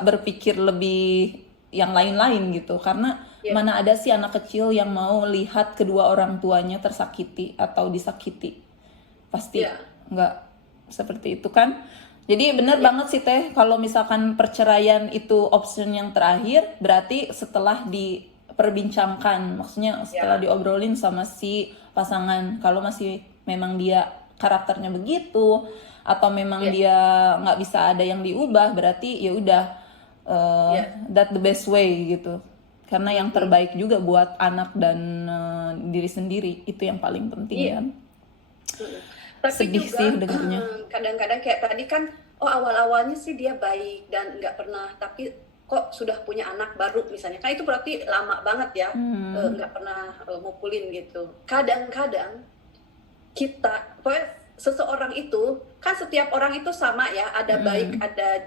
berpikir lebih yang lain-lain gitu. Karena mana ada sih anak kecil yang mau lihat kedua orang tuanya tersakiti atau disakiti. Pasti nggak seperti itu kan. Jadi benar banget sih Teh, kalau misalkan perceraian itu option yang terakhir, berarti setelah diperbincangkan, maksudnya setelah diobrolin sama si pasangan. Kalau masih memang dia karakternya begitu, atau memang dia nggak bisa ada yang diubah, berarti ya udah that the best way gitu. Karena yang terbaik juga buat anak dan diri sendiri, itu yang paling penting kan. Tapi sedih juga, sih dengarnya. Kadang-kadang kayak tadi kan, oh awal-awalnya sih dia baik dan nggak pernah, tapi kok sudah punya anak baru misalnya, kan itu berarti lama banget ya, nggak pernah mukulin gitu. Kadang-kadang kita, pokoknya seseorang itu kan, setiap orang itu sama ya, ada baik, ada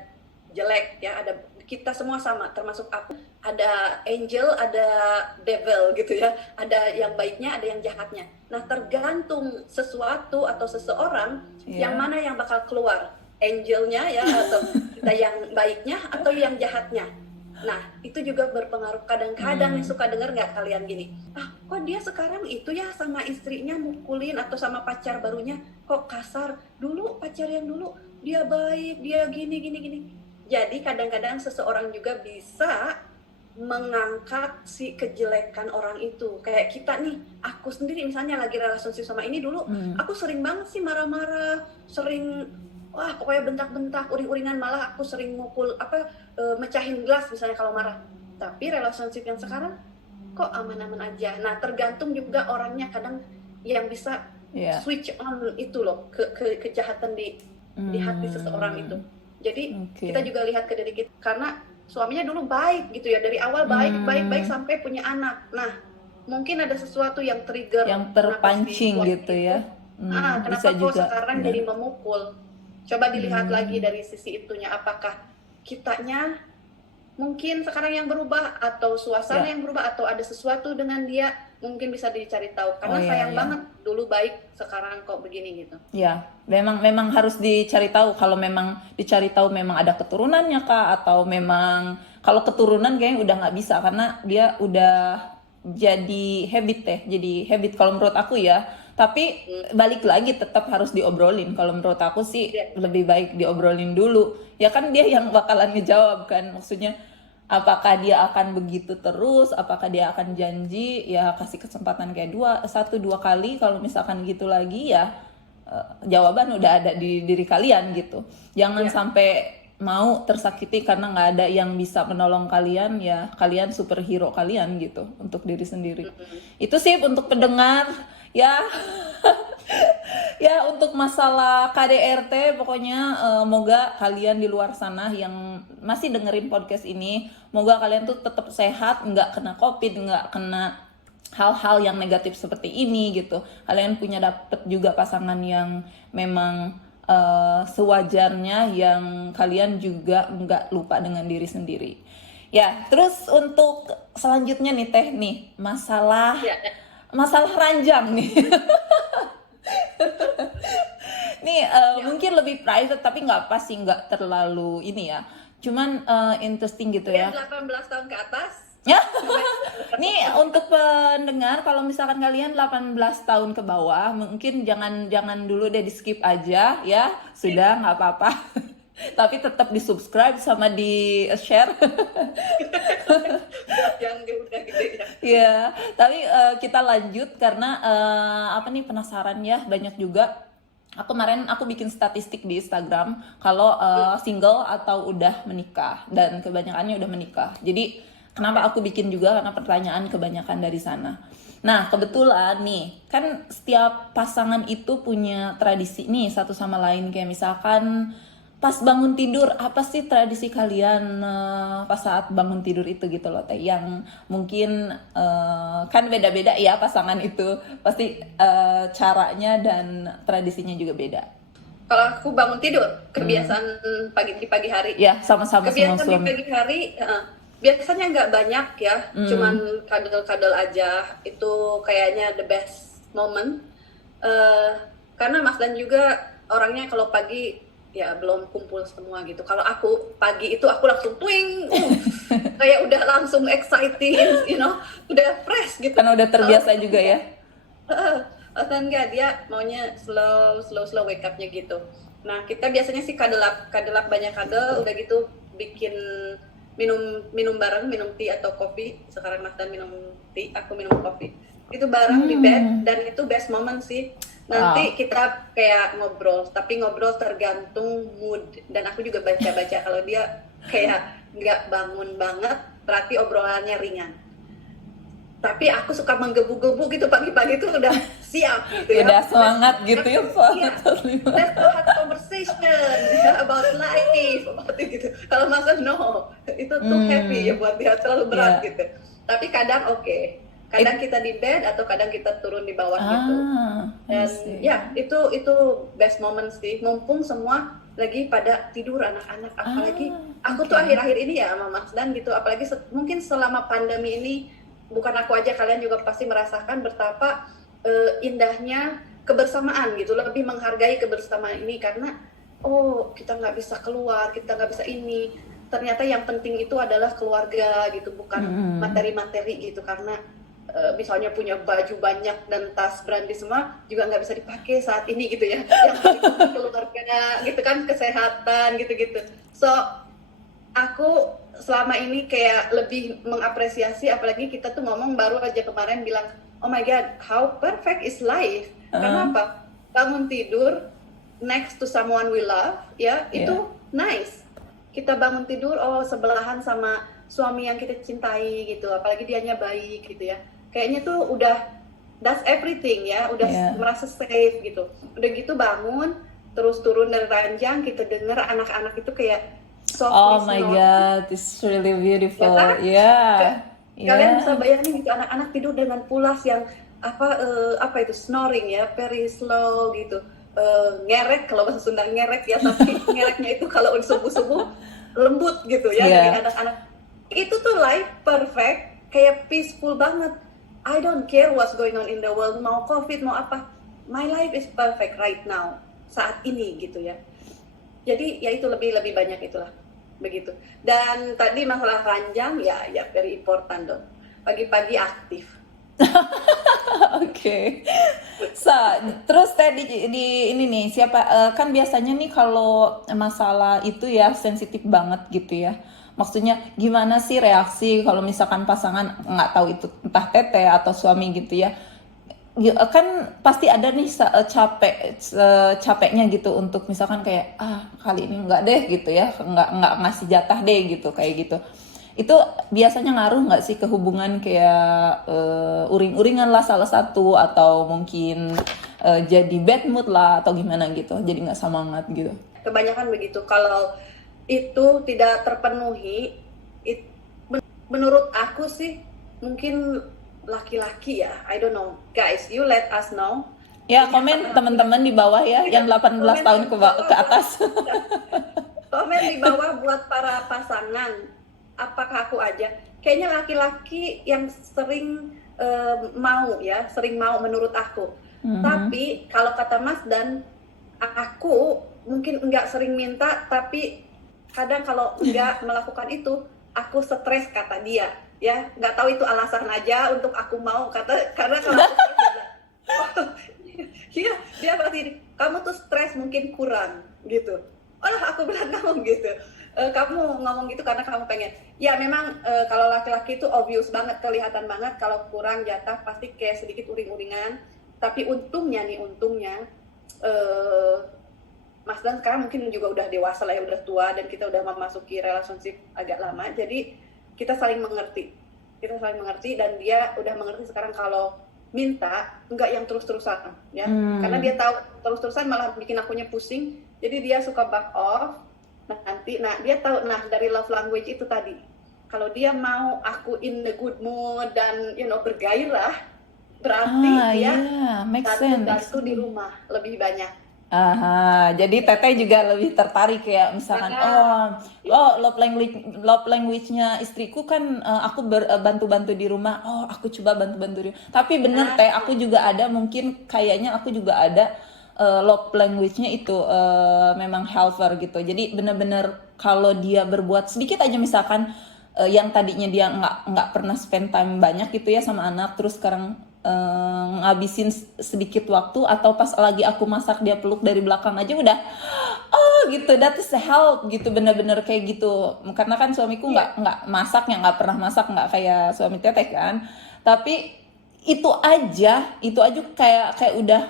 jelek ya, ada, kita semua sama, termasuk aku. Ada angel, ada devil gitu ya, ada yang baiknya, ada yang jahatnya. Nah tergantung sesuatu atau seseorang, yang mana yang bakal keluar, angelnya ya, atau kita yang baiknya atau yang jahatnya. Nah, itu juga berpengaruh. Kadang-kadang nih suka denger nggak kalian gini, kok dia sekarang itu ya sama istrinya mukulin atau sama pacar barunya kok kasar, dulu pacar yang dulu dia baik, dia gini. Jadi kadang-kadang seseorang juga bisa mengangkat si kejelekan orang itu. Kayak kita nih, aku sendiri misalnya lagi relationship sama ini dulu, aku sering banget sih marah-marah, sering pokoknya bentak-bentak, uring-uringan, malah aku sering mukul mecahin gelas misalnya kalau marah. Tapi relationship yang sekarang kok aman-aman aja. Nah, tergantung juga orangnya, kadang yang bisa switch on itu loh ke kejahatan di hati seseorang itu. Jadi kita juga lihat ke diri kita, karena suaminya dulu baik gitu ya, dari awal baik sampai punya anak. Nah, mungkin ada sesuatu yang trigger, yang terpancing gitu ya. Kenapa bisa kok juga sekarang jadi memukul? Coba dilihat lagi dari sisi itunya, apakah kitanya mungkin sekarang yang berubah, atau suasana yang berubah, atau ada sesuatu dengan dia, mungkin bisa dicari tahu. Karena sayang banget dulu baik, sekarang kok begini gitu. Ya, memang harus dicari tahu. Kalau memang dicari tahu memang ada keturunannya kah, atau memang kalau keturunan kayaknya udah nggak bisa, karena dia udah jadi habit kalau menurut aku ya. Tapi balik lagi tetap harus diobrolin. Kalau menurut aku sih lebih baik diobrolin dulu. Ya kan dia yang bakalan ngejawab kan. Maksudnya apakah dia akan begitu terus, apakah dia akan janji, ya kasih kesempatan kayak 1-2 kali. Kalau misalkan gitu lagi ya jawaban udah ada di diri kalian gitu. Jangan sampai mau tersakiti karena nggak ada yang bisa menolong kalian, ya kalian superhero kalian gitu untuk diri sendiri. Itu sih untuk pendengar ya. Ya, untuk masalah KDRT pokoknya moga kalian di luar sana yang masih dengerin podcast ini, moga kalian tuh tetap sehat, nggak kena COVID, nggak kena hal-hal yang negatif seperti ini gitu. Kalian punya dapet juga pasangan yang memang sewajarnya, yang kalian juga nggak lupa dengan diri sendiri. Ya, terus untuk selanjutnya nih Teh nih, masalah ranjang nih. Nih mungkin lebih private, tapi nggak pasti, nggak terlalu ini ya. Cuman interesting gitu ya. 18 tahun ke atas. Nih untuk pendengar, kalau misalkan kalian 18 tahun ke bawah, mungkin jangan dulu deh, di skip aja ya. Sudah, nggak apa-apa. Tapi tetap di subscribe sama di share. Yang udah gede ya. Ya, tapi kita lanjut karena penasaran ya, banyak juga. Kemarin aku bikin statistik di Instagram kalau single atau udah menikah, dan kebanyakannya udah menikah. Jadi kenapa aku bikin juga, karena pertanyaan kebanyakan dari sana. Nah, kebetulan nih, kan setiap pasangan itu punya tradisi nih satu sama lain. Kayak misalkan pas bangun tidur, apa sih tradisi kalian pas saat bangun tidur itu gitu loh Teh, yang mungkin kan beda-beda ya pasangan itu, pasti caranya dan tradisinya juga beda. Kalau aku bangun tidur, kebiasaan di pagi hari. Ya, sama-sama semua Kebiasaan suami. di pagi hari, biasanya nggak banyak ya, cuman kadal-kadal aja. Itu kayaknya the best moment. Karena Mas Dan juga orangnya kalau pagi ya belum kumpul semua gitu. Kalau aku pagi itu aku langsung twing, kayak udah langsung exciting, udah fresh gitu. Karena udah terbiasa juga ya. Atau enggak, dia maunya slow wake up-nya gitu. Nah, kita biasanya sih kadelap banyak kadel, udah gitu bikin minum bareng, minum tea atau kopi. Sekarang Mas Dan minum tea, aku minum kopi. Itu bareng di bed, dan itu best moment sih. Nanti kita kayak ngobrol, tapi ngobrol tergantung mood. Dan aku juga baca-baca, kalau dia kayak nggak bangun banget, berarti obrolannya ringan. Tapi aku suka menggebu-gebu gitu pagi-pagi tuh udah siap gitu ya. Udah semangat gitu ya, Let's have conversation about life, about gitu. Kalau Mas no, itu too heavy ya buat dia, terlalu berat gitu. Tapi kadang kadang kita di bed atau kadang kita turun di bawah gitu. Dan ya itu best moment sih, mumpung semua lagi pada tidur anak-anak. Apalagi aku tuh akhir-akhir ini ya sama Mas Dan gitu, apalagi mungkin selama pandemi ini, bukan aku aja, kalian juga pasti merasakan betapa indahnya kebersamaan gitu, lebih menghargai kebersamaan ini, karena oh kita nggak bisa keluar, kita nggak bisa ini. Ternyata yang penting itu adalah keluarga gitu, bukan materi-materi gitu. Karena misalnya punya baju banyak dan tas branded semua juga nggak bisa dipakai saat ini gitu ya. Yang penting keluarga gitu kan, kesehatan gitu-gitu. So aku selama ini kayak lebih mengapresiasi, apalagi kita tuh ngomong baru aja kemarin bilang, oh my god, how perfect is life. Karena apa? Bangun tidur next to someone we love, ya itu nice. Kita bangun tidur, oh sebelahan sama suami yang kita cintai gitu, apalagi dianya baik gitu ya. Kayaknya tuh udah that's everything ya, udah merasa safe gitu. Udah gitu bangun, terus turun dari ranjang, kita denger anak-anak itu kayak Oh softly my snoring. God, it's really beautiful. Ya kan? Yeah. Kalian bisa bayangin gitu, anak-anak tidur dengan pulas yang apa itu snoring ya, very slow gitu. Ngerek, kalau bahasa Sunda ngerek ya, tapi ngereknya itu kalau subuh-subuh lembut gitu ya dari anak-anak. Itu tuh life perfect, kayak peaceful banget. I don't care what's going on in the world, mau COVID, mau apa. My life is perfect right now, saat ini gitu ya. Jadi ya itu lebih banyak itulah, begitu. Dan tadi masalah ranjang ya very important dong. Pagi-pagi aktif. Oke. Terus tadi di ini nih siapa kan biasanya nih kalau masalah itu ya sensitif banget gitu ya. Maksudnya gimana sih reaksi kalau misalkan pasangan nggak tahu itu entah teteh atau suami gitu ya. Kan pasti ada nih capeknya gitu untuk misalkan kayak kali ini nggak deh gitu ya, nggak ngasih jatah deh gitu kayak gitu. Itu biasanya ngaruh nggak sih ke hubungan kayak uring-uringan lah salah satu, atau mungkin jadi bad mood lah atau gimana gitu, jadi nggak semangat gitu. Kebanyakan begitu. Kalau itu tidak terpenuhi, menurut aku sih mungkin laki-laki ya, I don't know. Guys, you let us know. Ya, komen teman-teman di bawah ya, yang 18 tahun ke atas. Komen di bawah buat para pasangan. Apakah aku aja? Kayaknya laki-laki yang sering sering mau menurut aku. Tapi kalau kata Mas dan aku mungkin enggak sering minta, tapi kadang kalau enggak melakukan itu, aku stres kata dia. Ya, nggak tahu itu alasan aja untuk aku mau karena kalau aku iya, dia pasti kamu tuh stres mungkin kurang gitu. Oh aku bilang kamu gitu. Kamu ngomong gitu karena kamu pengen. Ya memang kalau laki-laki itu obvious banget, kelihatan banget kalau kurang jatah pasti kayak sedikit uring-uringan. Tapi untungnya Mas Dan sekarang mungkin juga udah dewasa lah ya, udah tua, dan kita udah memasuki relationship agak lama, jadi kita saling mengerti dan dia udah mengerti sekarang kalau minta enggak yang terus-terusan ya, karena dia tahu terus-terusan malah bikin akunya pusing, jadi dia suka back off. Dia tahu dari love language itu tadi, kalau dia mau aku in the good mood dan bergairah, berarti dia bantu di rumah lebih banyak. Jadi teteh juga lebih tertarik ya, misalkan love language-nya istriku kan aku bantu-bantu di rumah. Oh, aku coba bantu-bantu di rumah. Tapi bener teh, aku juga ada, mungkin kayaknya aku juga ada love language-nya itu memang helper gitu. Jadi bener-bener kalau dia berbuat sedikit aja, misalkan yang tadinya dia nggak pernah spend time banyak gitu ya sama anak, terus sekarang ngabisin sedikit waktu, atau pas lagi aku masak dia peluk dari belakang aja udah gitu, that is help gitu, bener-bener kayak gitu. Karena kan suamiku nggak nggak pernah masak, nggak kayak suami teteh kan, tapi itu aja kayak udah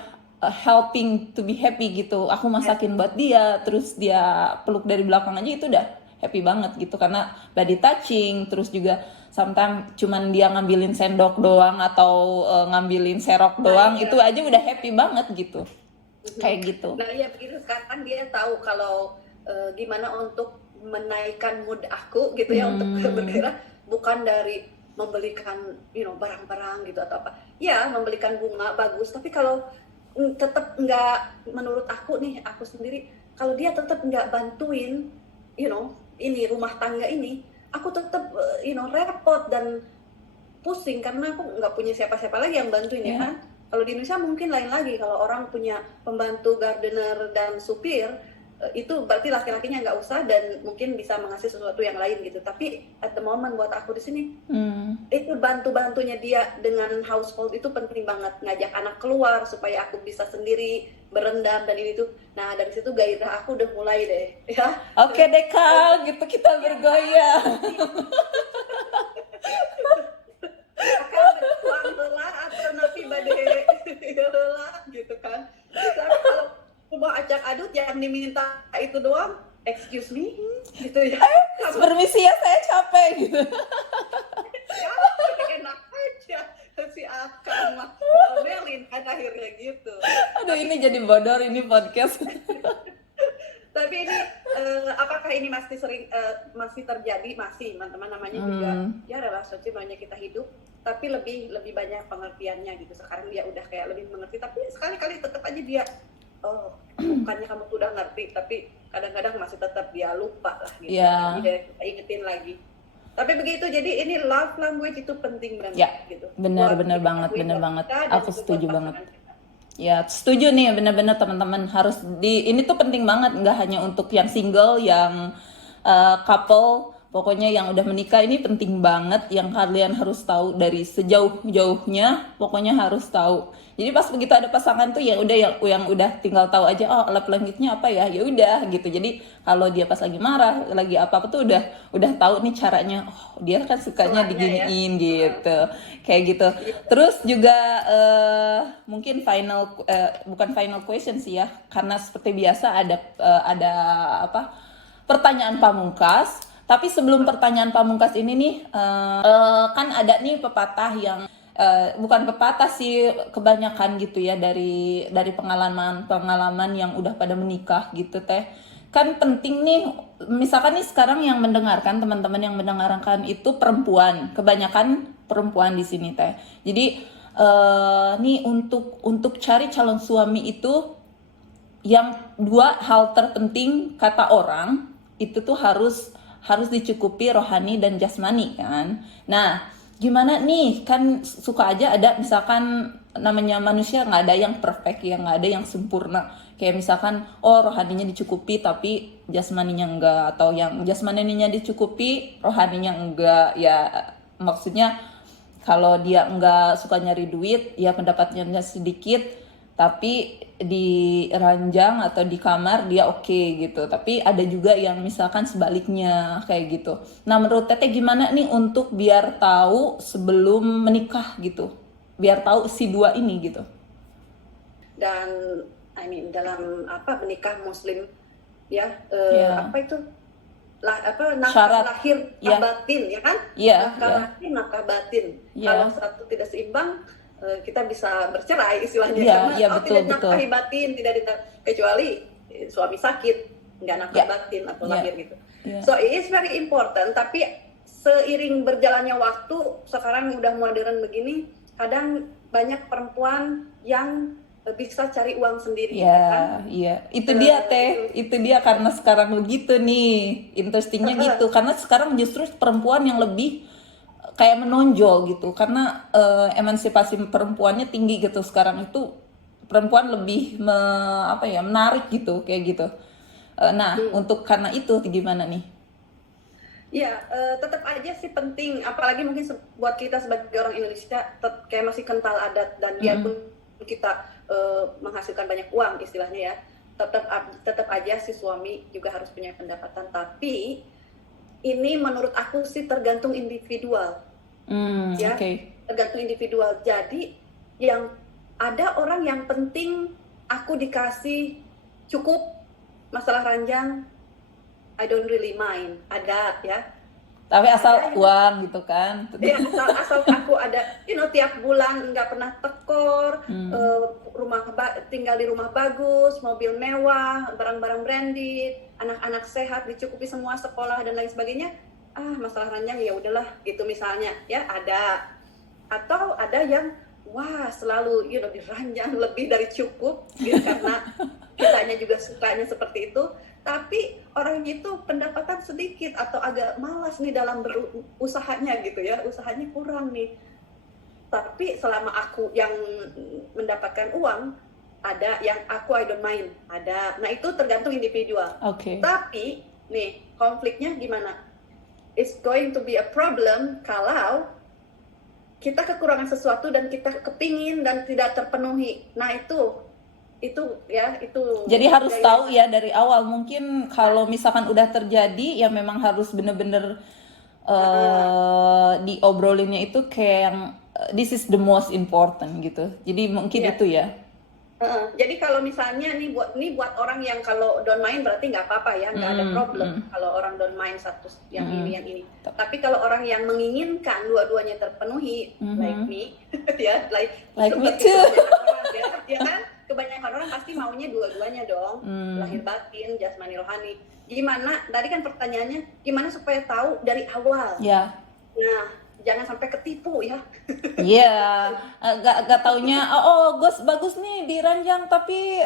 helping to be happy gitu. Aku masakin buat dia, terus dia peluk dari belakang aja itu udah happy banget gitu, karena body touching, terus juga sometimes cuman dia ngambilin sendok doang atau ngambilin serok doang, itu aja udah happy banget gitu. Kayak gitu. Nah iya begitu, sekarang dia tahu kalau gimana untuk menaikkan mood aku gitu ya, untuk bergerak, bukan dari membelikan barang-barang gitu atau apa. Ya membelikan bunga bagus, tapi kalau tetap nggak, menurut aku nih, aku sendiri, kalau dia tetap nggak bantuin ini rumah tangga ini, aku tetap repot dan pusing karena aku nggak punya siapa-siapa lagi yang bantuin ya kan. Kalau di Indonesia mungkin lain lagi, kalau orang punya pembantu gardener dan supir, itu berarti laki-lakinya nggak usah dan mungkin bisa mengasih sesuatu yang lain gitu. Tapi at the moment buat aku di sini itu bantu-bantunya dia dengan household itu penting banget, ngajak anak keluar supaya aku bisa sendiri berendam dan ini tuh. Nah dari situ gairah aku udah mulai deh ya. Oke deh Kak, gitu kita bergoyang. Akan berkuang lelah atau napi badai lelah gitu kan. Tapi kalau mau acak adut yang diminta itu doang, excuse me gitu ya. Permisi ya, saya capek gitu. Ya, enak aja si Akang mah Melin kan akhirnya gitu. Aduh, ini jadi bodor ini podcast. Tapi ini apakah ini masih sering masih terjadi? Masih, teman-teman, namanya juga ya relationship, namanya kita hidup, tapi lebih banyak pengertiannya gitu. Sekarang dia udah kayak lebih mengerti, tapi sekali-kali tetap aja dia bukannya kamu tuh udah ngerti, tapi kadang-kadang masih tetap dia lupa lah gitu. Yeah. Jadi kita ingetin lagi. Tapi begitu, jadi ini love language itu penting banget Ya, gitu. benar banget. Aku setuju banget. Ya, setuju nih, benar-benar teman-teman harus ini tuh penting banget, nggak hanya untuk yang single, yang couple, pokoknya yang udah menikah ini penting banget, yang kalian harus tahu dari sejauh-jauhnya, pokoknya harus tahu. Jadi pas begitu ada pasangan tuh ya udah yang udah tinggal tahu aja, oh love language-nya apa ya, ya udah gitu. Jadi kalau dia pas lagi marah, lagi apa-apa tuh udah tahu nih caranya. Oh, dia kan sukanya diginiin ya, gitu. Kayak gitu. Terus juga mungkin bukan final question sih ya, karena seperti biasa ada pertanyaan pamungkas. Tapi sebelum pertanyaan pamungkas ini nih, kan ada nih pepatah yang bukan pepatah sih, kebanyakan gitu ya, dari pengalaman yang udah pada menikah gitu teh. Kan penting nih, misalkan nih sekarang yang mendengarkan, teman-teman yang mendengarkan itu perempuan, kebanyakan perempuan di sini teh. Jadi nih untuk cari calon suami itu, yang dua hal terpenting kata orang itu tuh harus dicukupi rohani dan jasmani kan. Nah, gimana nih, kan suka aja ada misalkan, namanya manusia nggak ada yang perfect ya, nggak ada yang sempurna. Kayak misalkan rohaninya dicukupi tapi jasmaninya enggak, atau yang jasmaninya dicukupi rohaninya enggak. Ya maksudnya kalau dia enggak suka nyari duit, ya pendapatnya sedikit tapi di ranjang atau di kamar dia oke gitu. Tapi ada juga yang misalkan sebaliknya kayak gitu. Nah, menurut Teteh gimana nih untuk biar tahu sebelum menikah gitu, biar tahu si dua ini gitu? Dan dalam menikah Muslim ya, apa itu nafkah Syarat. lahir Yeah. batin ya kan? Nafkah lahir, nafkah batin. Kalau satu tidak seimbang, kita bisa bercerai istilahnya, karena tidak nafkahi batin, tidak kecuali suami sakit, nggak nafkah batin atau lahir gitu. So it is very important. Tapi seiring berjalannya waktu, sekarang udah modern begini, kadang banyak perempuan yang bisa cari uang sendiri. Kan? Iya, itu dia Teh, itu dia, karena sekarang begitu nih, interestingnya gitu, karena sekarang justru perempuan yang lebih kayak menonjol gitu, karena emansipasi perempuannya tinggi gitu sekarang, itu perempuan lebih menarik gitu, kayak gitu. Nah, untuk karena itu gimana nih? Ya, tetap aja sih penting, apalagi mungkin buat kita sebagai orang Indonesia kayak masih kental adat, dan biarpun kita menghasilkan banyak uang istilahnya ya, tetap aja si suami juga harus punya pendapatan. Tapi ini menurut aku sih tergantung individual, ya, tergantung individual. Jadi yang ada orang yang penting aku dikasih cukup, masalah ranjang I don't really mind, ada ya. Tapi asal uang gitu kan. Ya, asal aku ada, tiap bulan nggak pernah tekor, tinggal di rumah bagus, mobil mewah, barang-barang branded, anak-anak sehat, dicukupi semua sekolah dan lain sebagainya. Masalah ranjang ya udahlah gitu misalnya, ya ada. Atau ada yang selalu diranjang lebih dari cukup gitu, karena kitanya juga sukanya seperti itu. Tapi orangnya itu pendapatan sedikit atau agak malas nih dalam berusahanya gitu ya, usahanya kurang nih. Tapi selama aku yang mendapatkan uang, ada yang aku I don't mind, ada. Nah itu tergantung individual. Oke. Tapi nih konfliknya gimana? It's going to be a problem kalau kita kekurangan sesuatu dan kita kepingin dan tidak terpenuhi. Nah itu ya itu. Jadi harus tahu ya dari awal. Mungkin kalau misalkan udah terjadi ya memang harus bener-bener diobrolinnya itu kayak yang this is the most important gitu. Jadi mungkin Iya. itu ya. Jadi kalau misalnya nih buat orang yang kalau don't mind berarti nggak apa-apa ya, nggak ada problem kalau orang don't mind satu yang ini yang ini. Tapi kalau orang yang menginginkan dua-duanya terpenuhi, like me, ya Like me seperti too. kebanyakan orang, ya kan kebanyakan orang pasti maunya dua-duanya dong, lahir batin, jasmani rohani. Gimana? Tadi kan pertanyaannya gimana supaya tahu dari awal. Ya. Nah, jangan sampai ketipu ya. Iya, gak taunya Gus bagus nih di ranjang tapi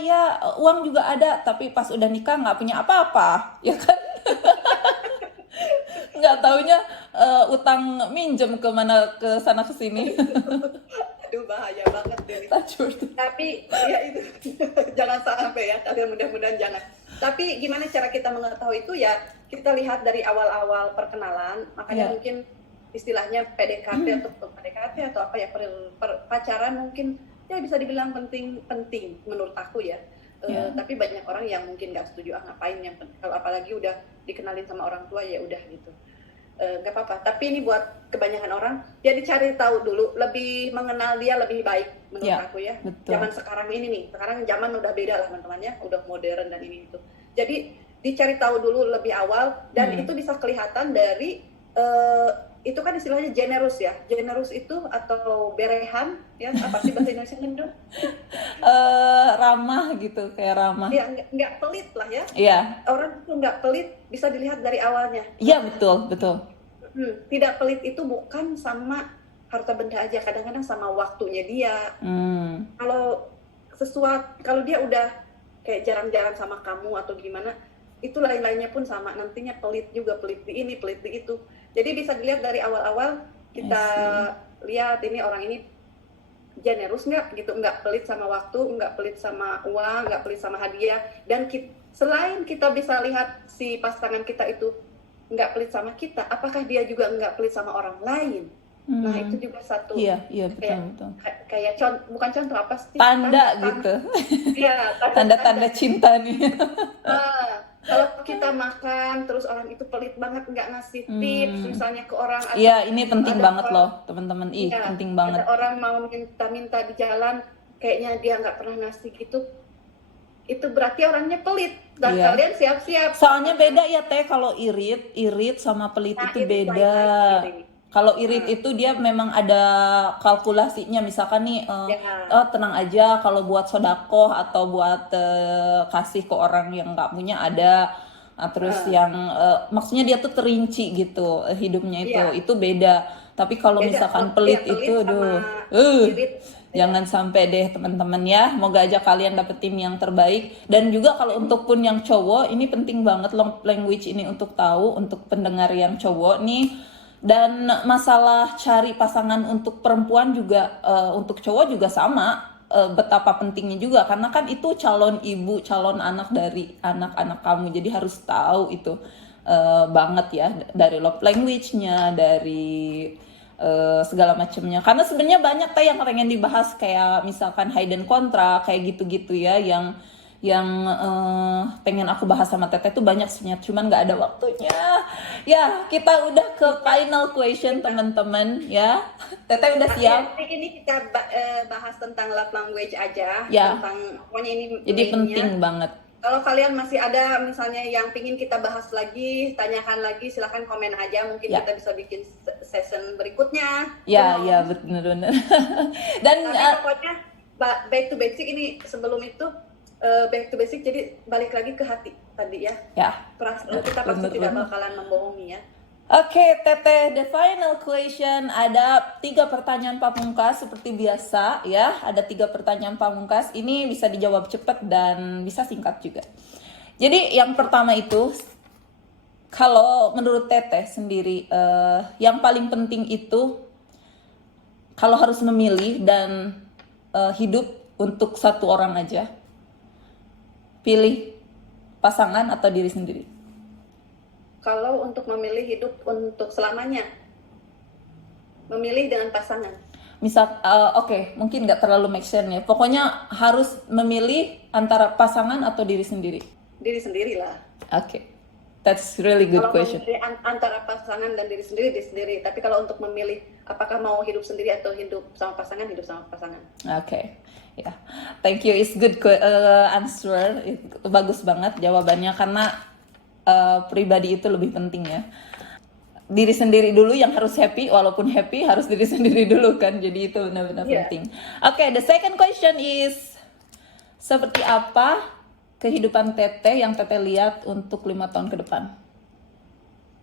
ya uang juga ada tapi pas udah nikah nggak punya apa-apa ya kan. Nggak taunya utang minjem kemana ke sana ke sini. Aduh bahaya banget deh. Tajur. Tapi ya itu jangan sampai ya, kalian mudah-mudahan jangan. Tapi gimana cara kita mengetahui itu ya kita lihat dari awal-awal perkenalan, makanya mungkin istilahnya PDKT atau apa ya pacaran mungkin ya bisa dibilang penting menurut aku ya. Tapi banyak orang yang mungkin nggak setuju ngapain yang kalau apalagi udah dikenalin sama orang tua ya udah gitu. Nggak apa-apa, tapi ini buat kebanyakan orang ya dicari tahu dulu, lebih mengenal dia lebih baik menurut aku ya. Betul. Zaman sekarang ini nih, sekarang zaman udah beda lah teman-teman ya, udah modern dan ini itu. Jadi dicari tahu dulu lebih awal dan itu bisa kelihatan dari itu kan istilahnya generous ya. Generous itu atau berehan ya, apa sih bahasa Indonesia dong? Ramah gitu, kayak ramah. Ya nggak pelit lah ya. Iya. Orang itu nggak pelit bisa dilihat dari awalnya. Iya betul. Tidak pelit itu bukan sama harta benda aja, kadang-kadang sama waktunya dia. Kalau dia udah kayak jarang-jarang sama kamu atau gimana, itu lain-lainnya pun sama, nantinya pelit juga, pelit di ini, pelit di itu. Jadi bisa dilihat dari awal-awal kita lihat ini orang ini generous nggak gitu, nggak pelit sama waktu, nggak pelit sama uang, nggak pelit sama hadiah. Dan selain kita bisa lihat si pasangan kita itu nggak pelit sama kita, apakah dia juga nggak pelit sama orang lain? Nah itu juga satu. Iya betul. Kayak bukan contoh apa sih? Tanda gitu. Iya. Tanda-tanda cinta nih. Kalau kita makan terus orang itu pelit banget nggak ngasih tips misalnya ke orang. Iya ini penting banget loh teman-teman. Penting banget. Ada orang mau minta di jalan, kayaknya dia nggak pernah ngasih gitu. Itu berarti orangnya pelit. Dan kalian siap-siap. Soalnya beda ya Teh, kalau irit sama pelit itu beda. Kalau irit itu dia memang ada kalkulasinya, misalkan nih tenang aja kalau buat sodakoh atau buat kasih ke orang yang nggak punya ada. Terus yang maksudnya dia tuh terinci gitu hidupnya itu beda. Tapi kalau misalkan pelit itu jangan sampai deh teman-teman ya. Moga aja kalian dapetin yang terbaik. Dan juga kalau untuk pun yang cowok, ini penting banget love language ini untuk tahu, untuk pendengar yang cowok nih. Dan masalah cari pasangan untuk perempuan juga untuk cowok juga sama, betapa pentingnya juga, karena kan itu calon ibu, calon anak dari anak-anak kamu, jadi harus tahu itu banget ya, dari love language-nya, dari segala macamnya. Karena sebenarnya banyak Teh yang pengen dibahas, kayak misalkan hidden contract kayak gitu-gitu ya, yang pengen aku bahas sama Teteh tuh banyak sebenarnya, cuman nggak ada waktunya. Ya, kita udah ke final question teman-teman ya. Teteh udah siap? Ini kita bahas tentang love language aja. Ya. Tentang pokoknya ini. Jadi penting banget. Kalau kalian masih ada misalnya yang pingin kita bahas lagi, tanyakan lagi, silahkan komen aja. Mungkin kita bisa bikin session berikutnya. Ya, benar-benar. Dan pokoknya back to basic ini, sebelum itu back to basic, jadi balik lagi ke hati tadi ya. Perasaan kita pasti tidak bakalan membohongi ya. Oke, Teteh, the final question, ada 3 pertanyaan pamungkas seperti biasa ya. Ada 3 pertanyaan pamungkas. Ini bisa dijawab cepat dan bisa singkat juga. Jadi yang pertama itu, kalau menurut Teteh sendiri, yang paling penting itu kalau harus memilih dan hidup untuk satu orang aja, pilih pasangan atau diri sendiri? Kalau untuk memilih hidup untuk selamanya, memilih dengan pasangan. Misal, oke, mungkin nggak terlalu make sense ya. Pokoknya harus memilih antara pasangan atau diri sendiri. Diri sendirilah. Oke, that's really good Kalau question. memilih antara pasangan dan diri sendiri. Tapi kalau untuk memilih apakah mau hidup sendiri atau hidup sama pasangan, hidup sama pasangan. Oke, ya, thank you. It's good answer. Bagus banget jawabannya karena pribadi itu lebih penting ya. Diri sendiri dulu yang harus happy, walaupun happy harus diri sendiri dulu kan. Jadi itu benar-benar penting. Oke, the second question is, seperti apa kehidupan Teteh yang Teteh lihat untuk 5 tahun ke depan?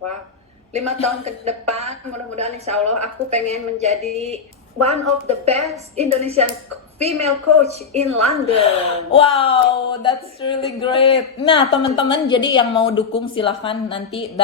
Wah, 5 tahun ke depan mudah-mudahan insya Allah aku pengen menjadi one of the best Indonesian female coach in London. Wow, that's really great. Nah, teman-teman, jadi yang mau dukung silahkan nanti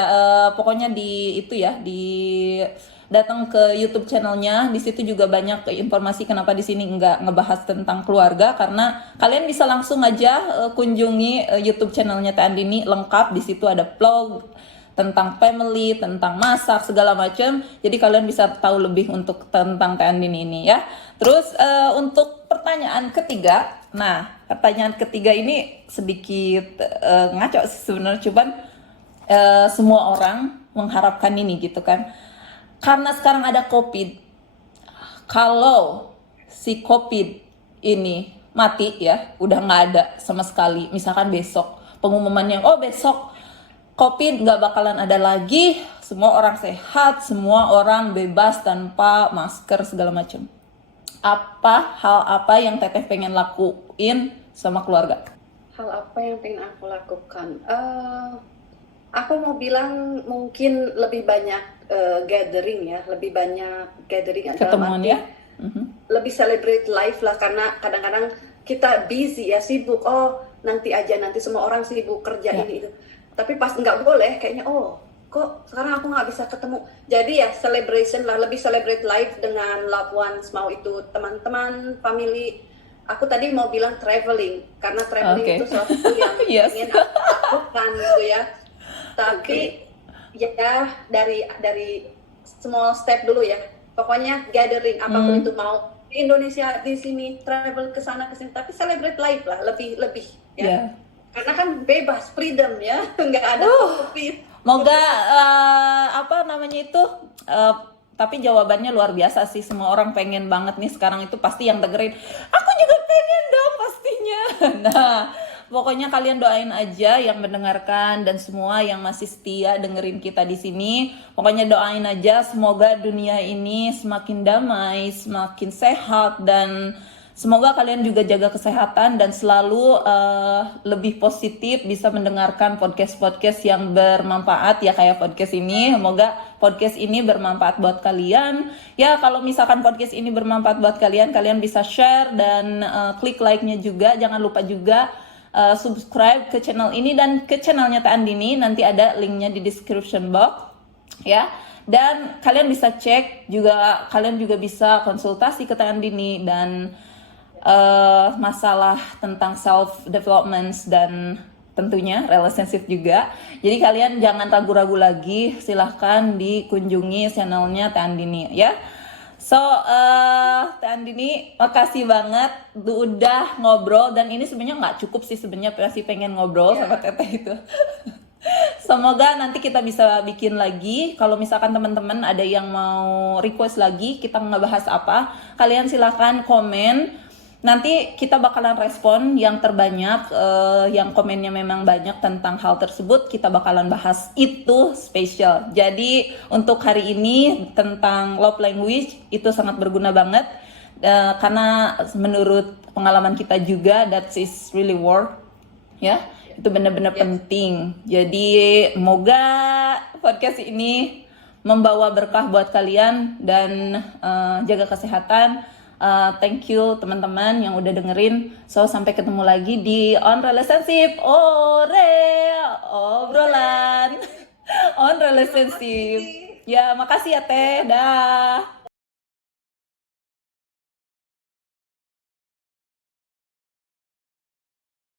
pokoknya di itu ya, di datang ke YouTube channelnya. Di situ juga banyak informasi kenapa di sini nggak ngebahas tentang keluarga, karena kalian bisa langsung aja kunjungi YouTube channelnya Teh Andini, lengkap. Di situ ada vlog tentang family, tentang masak, segala macam. Jadi kalian bisa tahu lebih untuk tentang Teh Andini ini ya. Terus untuk pertanyaan ketiga, nah pertanyaan ketiga ini sedikit ngaco sih sebenarnya, cuman semua orang mengharapkan ini gitu kan. Karena sekarang ada COVID, kalau si COVID ini mati ya, udah nggak ada sama sekali, misalkan besok pengumumannya, oh besok COVID nggak bakalan ada lagi, semua orang sehat, semua orang bebas tanpa masker segala macam. Hal apa yang Teteh pengen lakuin sama keluarga? Hal apa yang pengen aku lakukan? Aku mau bilang mungkin lebih banyak gathering ya, lebih banyak gathering. Ketemuan ya? Lebih celebrate life lah, karena kadang-kadang kita busy ya, sibuk. Oh nanti aja, nanti semua orang sibuk kerja ini itu. Tapi pas nggak boleh, kayaknya kok sekarang aku nggak bisa ketemu. Jadi ya celebration lah, lebih celebrate life dengan loved ones, mau itu teman-teman, family. Aku tadi mau bilang traveling, karena traveling itu salah satu yang ingin aku lakukan gitu ya. Tapi ya dari small step dulu ya. Pokoknya gathering apapun itu, mau di Indonesia, di sini, travel ke sana ke sini, tapi celebrate life lah, lebih ya. Karena kan bebas, freedom ya, nggak ada COVID. Moga apa namanya itu, tapi jawabannya luar biasa sih. Semua orang pengen banget nih sekarang itu, pasti yang dengerin, aku juga pengen dong pastinya. Nah, pokoknya kalian doain aja yang mendengarkan dan semua yang masih setia dengerin kita di sini. Pokoknya doain aja semoga dunia ini semakin damai, semakin sehat, dan semoga kalian juga jaga kesehatan dan selalu lebih positif, bisa mendengarkan podcast-podcast yang bermanfaat ya, kayak podcast ini. Semoga podcast ini bermanfaat buat kalian. Ya, kalau misalkan podcast ini bermanfaat buat kalian, kalian bisa share dan klik like-nya juga. Jangan lupa juga subscribe ke channel ini dan ke channelnya Teh Andini. Nanti ada linknya di description box ya. Dan kalian bisa cek juga, kalian juga bisa konsultasi ke Teh Andini dan masalah tentang self development dan tentunya relationship juga. Jadi kalian jangan ragu-ragu lagi, silahkan dikunjungi channelnya Teh Andini ya. So Teh Andini, makasih banget udah ngobrol, dan ini sebenarnya nggak cukup sih, sebenarnya masih pengen ngobrol sama Teteh itu. Semoga nanti kita bisa bikin lagi. Kalau misalkan teman-teman ada yang mau request lagi kita ngebahas apa, kalian silahkan komen. Nanti kita bakalan respon yang terbanyak, yang komennya memang banyak tentang hal tersebut, kita bakalan bahas itu spesial. Jadi untuk hari ini tentang love language itu sangat berguna banget, karena menurut pengalaman kita juga that is really worth ya, itu benar-benar penting. Jadi semoga podcast ini membawa berkah buat kalian dan jaga kesehatan. Thank you teman-teman yang udah dengerin. So sampai ketemu lagi di On Relationship, obrolan On Relationship. Ya, makasih ya Teh. Dah.